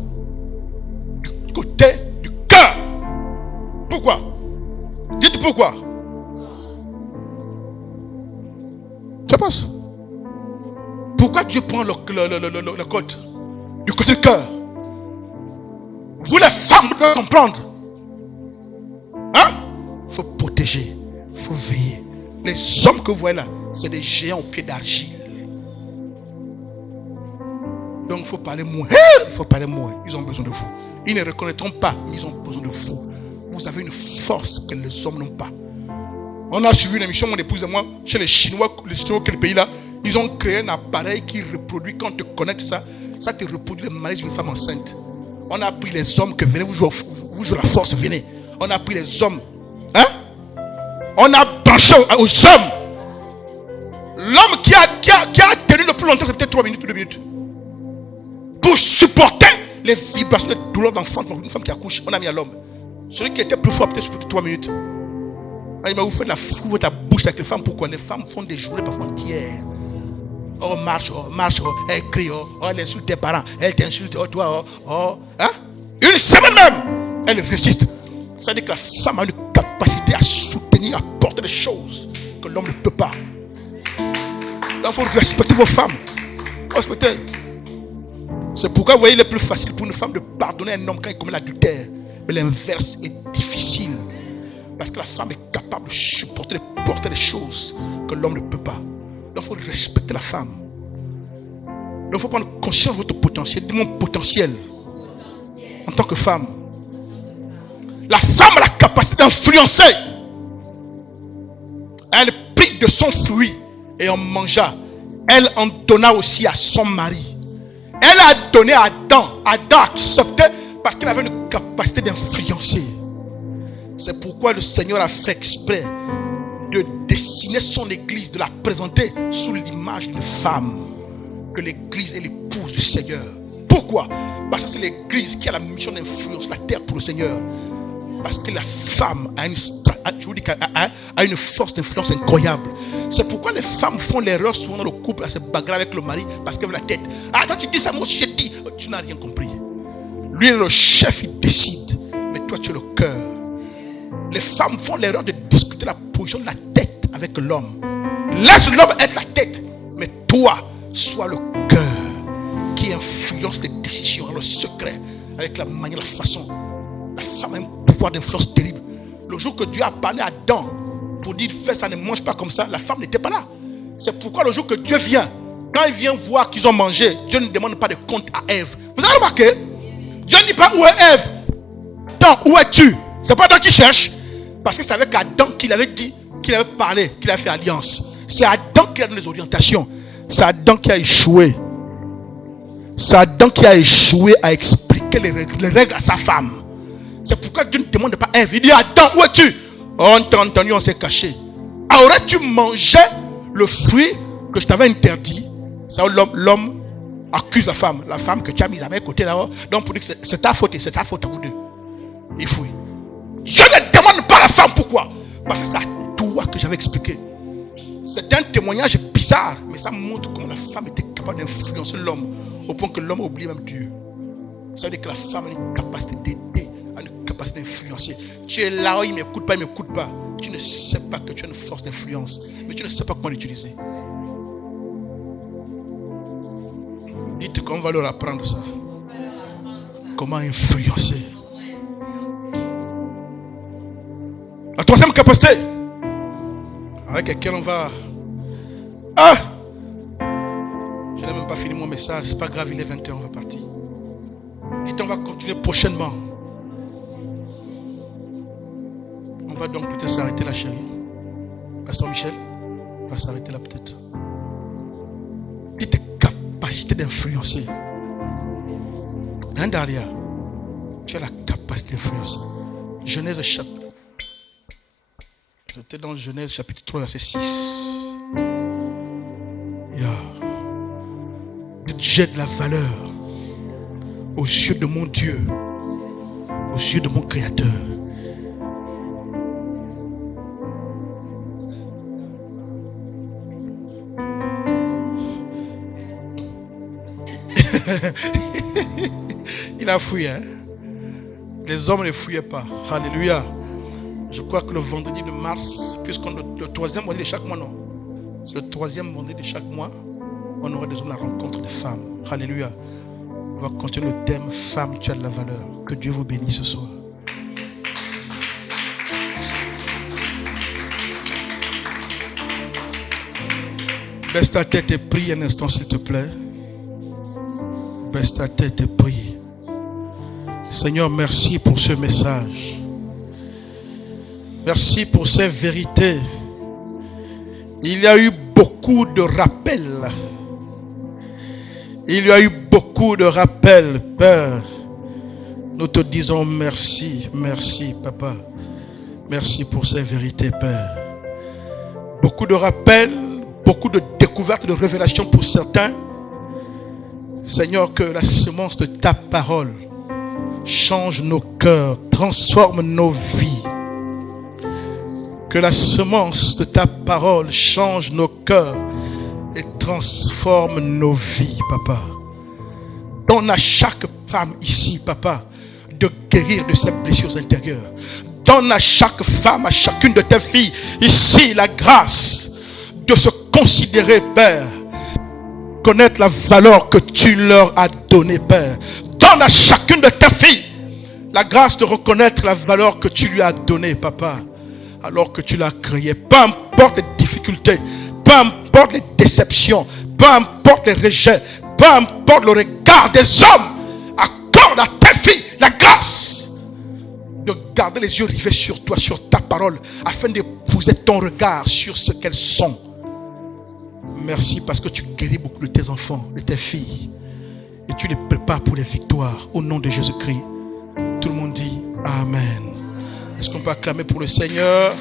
du côté du cœur. Pourquoi? Dites pourquoi. Ça passe. Pourquoi Dieu prend la côte du côté du cœur? Vous les femmes, vous devez comprendre. Hein? Il faut protéger. Il faut veiller. Les hommes que vous voyez là, c'est des géants au pied d'argile. Donc il faut parler moins. Il faut parler moins. Ils ont besoin de vous. Ils ne reconnaîtront pas, mais ils ont besoin de vous. Vous avez une force que les hommes n'ont pas. On a suivi une émission, mon épouse et moi, chez les Chinois, quel pays là, ils ont créé un appareil qui reproduit, quand on te connecte ça te reproduit le malaise d'une femme enceinte. On a pris les hommes que venez vous jouer la force, venez. On a pris les hommes. Hein? On a branché aux hommes. L'homme qui a tenu le plus longtemps, c'est peut-être 3 minutes ou 2 minutes. Pour supporter les vibrations de douleur d'enfant, une femme qui accouche, on a mis à l'homme. Celui qui était plus fort, peut-être 3 minutes. Vous faites la fou ta bouche avec les femmes. Pourquoi? Les femmes font des journées parfois entières. Oh, marche, elle crie, elle insulte tes parents, elle t'insulte, toi, hein? Une semaine même, elle résiste. Ça veut dire que la femme a une capacité à soutenir, à porter des choses que l'homme ne peut pas. Donc il faut respecter vos femmes. Respectez. C'est pourquoi vous voyez, il est plus facile pour une femme de pardonner un homme quand il commet l'adultère. Mais l'inverse est difficile. Parce que la femme est capable de supporter, de porter des choses que l'homme ne peut pas. Donc il faut respecter la femme. Donc il faut prendre conscience de votre potentiel, de mon potentiel en tant que femme. La femme a la capacité d'influencer. Elle prit de son fruit et en mangea. Elle en donna aussi à son mari. Elle a donné à Adam. Adam acceptait parce qu'il avait une capacité d'influencer. C'est pourquoi le Seigneur a fait exprès de dessiner son église, de la présenter sous l'image d'une femme. Que l'église est l'épouse du Seigneur. Pourquoi? Parce que c'est l'église qui a la mission d'influencer la terre pour le Seigneur. Parce que la femme a une force d'influence incroyable. C'est pourquoi les femmes font l'erreur souvent dans le couple à se bagarrer avec le mari parce qu'elle veut la tête. Ah, toi tu dis ça, moi aussi je dis. Tu n'as rien compris. Lui est le chef, il décide. Mais toi tu es le cœur. Les femmes font l'erreur de discuter la position de la tête avec l'homme. Laisse l'homme être la tête. Mais toi, sois le cœur qui influence les décisions, le secret, avec la manière, la façon. La femme a un pouvoir d'influence terrible. Le jour que Dieu a parlé à Adam pour dire fais ça, ne mange pas comme ça, la femme n'était pas là. C'est pourquoi le jour que Dieu vient, quand il vient voir qu'ils ont mangé, Dieu ne demande pas de compte à Ève. Vous avez remarqué? Dieu ne dit pas où est Ève. Adam, où es-tu? C'est pas Adam qui cherche. Parce que c'est avec Adam qu'il avait dit, qu'il avait parlé, qu'il a fait alliance. C'est Adam qui a donné les orientations. C'est Adam qui a échoué. C'est Adam qui a échoué à expliquer les règles à sa femme. C'est pourquoi Dieu ne demande pas Ève. Il dit Adam, où es-tu? On t'a entendu, on s'est caché. Aurais-tu mangé le fruit que je t'avais interdit? Ça, l'homme accuse la femme que tu as mise à mes côtés là-haut. Donc pour dire que c'est ta faute, c'est ta faute à vous deux. Il fouille. Dieu ne demande pas la femme. Pourquoi? Parce que c'est à toi que j'avais expliqué. C'est un témoignage bizarre, mais ça montre comment la femme était capable d'influencer l'homme au point que l'homme a oublié même Dieu. Ça veut dire que la femme a une capacité d'aider, a une capacité d'influencer. Tu es là, il ne m'écoute pas, il ne m'écoute pas. Tu ne sais pas que tu as une force d'influence, mais tu ne sais pas comment l'utiliser. Dites qu'on va leur apprendre ça. Comment influencer. La troisième capacité avec laquelle on va... Ah! Je n'ai même pas fini mon message. C'est pas grave, il est 20h, on va partir. Dites, on va continuer prochainement. On va donc peut-être s'arrêter là, chérie. Pasteur Michel, on va s'arrêter là peut-être. Dites capacité d'influencer. Hein, Daria? Tu as la capacité d'influencer. Genèse chapitre. J'étais dans Genèse chapitre 3, verset 6. J'ai de la valeur aux yeux de mon Dieu. aux yeux de mon Créateur. Il a fouillé, hein? Les hommes ne fouillaient pas. Alléluia. Je crois que le vendredi de mars, puisqu'on le troisième vendredi de chaque mois, non? C'est le troisième vendredi de chaque mois, on aura des hommes à la rencontre des femmes. Alléluia. On va continuer le thème Femme, tu as de la valeur. Que Dieu vous bénisse ce soir. Baisse ta tête et prie un instant, s'il te plaît. Baisse ta tête et prie. Seigneur, merci pour ce message. Merci pour ces vérités. Il y a eu beaucoup de rappels. Il y a eu beaucoup de rappels, Père. Nous te disons merci, merci, Papa. Merci pour ces vérités, Père. Beaucoup de rappels, beaucoup de découvertes, de révélations pour certains. Seigneur, que la semence de ta parole change nos cœurs, transforme nos vies. Que la semence de ta parole change nos cœurs et transforme nos vies, Papa. Donne à chaque femme ici, Papa, de guérir de ses blessures intérieures. Donne à chaque femme, à chacune de tes filles ici la grâce de se considérer, Père, connaître la valeur que tu leur as donnée, Père. Donne à chacune de tes filles la grâce de reconnaître la valeur que tu lui as donnée, Papa, alors que tu l'as créée. Peu importe les difficultés, peu importe les déceptions, peu importe les rejets, peu importe le regard des hommes, accorde à tes filles la grâce de garder les yeux rivés sur toi, sur ta parole, afin de poser ton regard sur ce qu'elles sont. Merci parce que tu guéris beaucoup de tes enfants, de tes filles, et tu les prépares pour les victoires au nom de Jésus-Christ. Tout le monde dit Amen. Est-ce qu'on peut acclamer pour le Seigneur?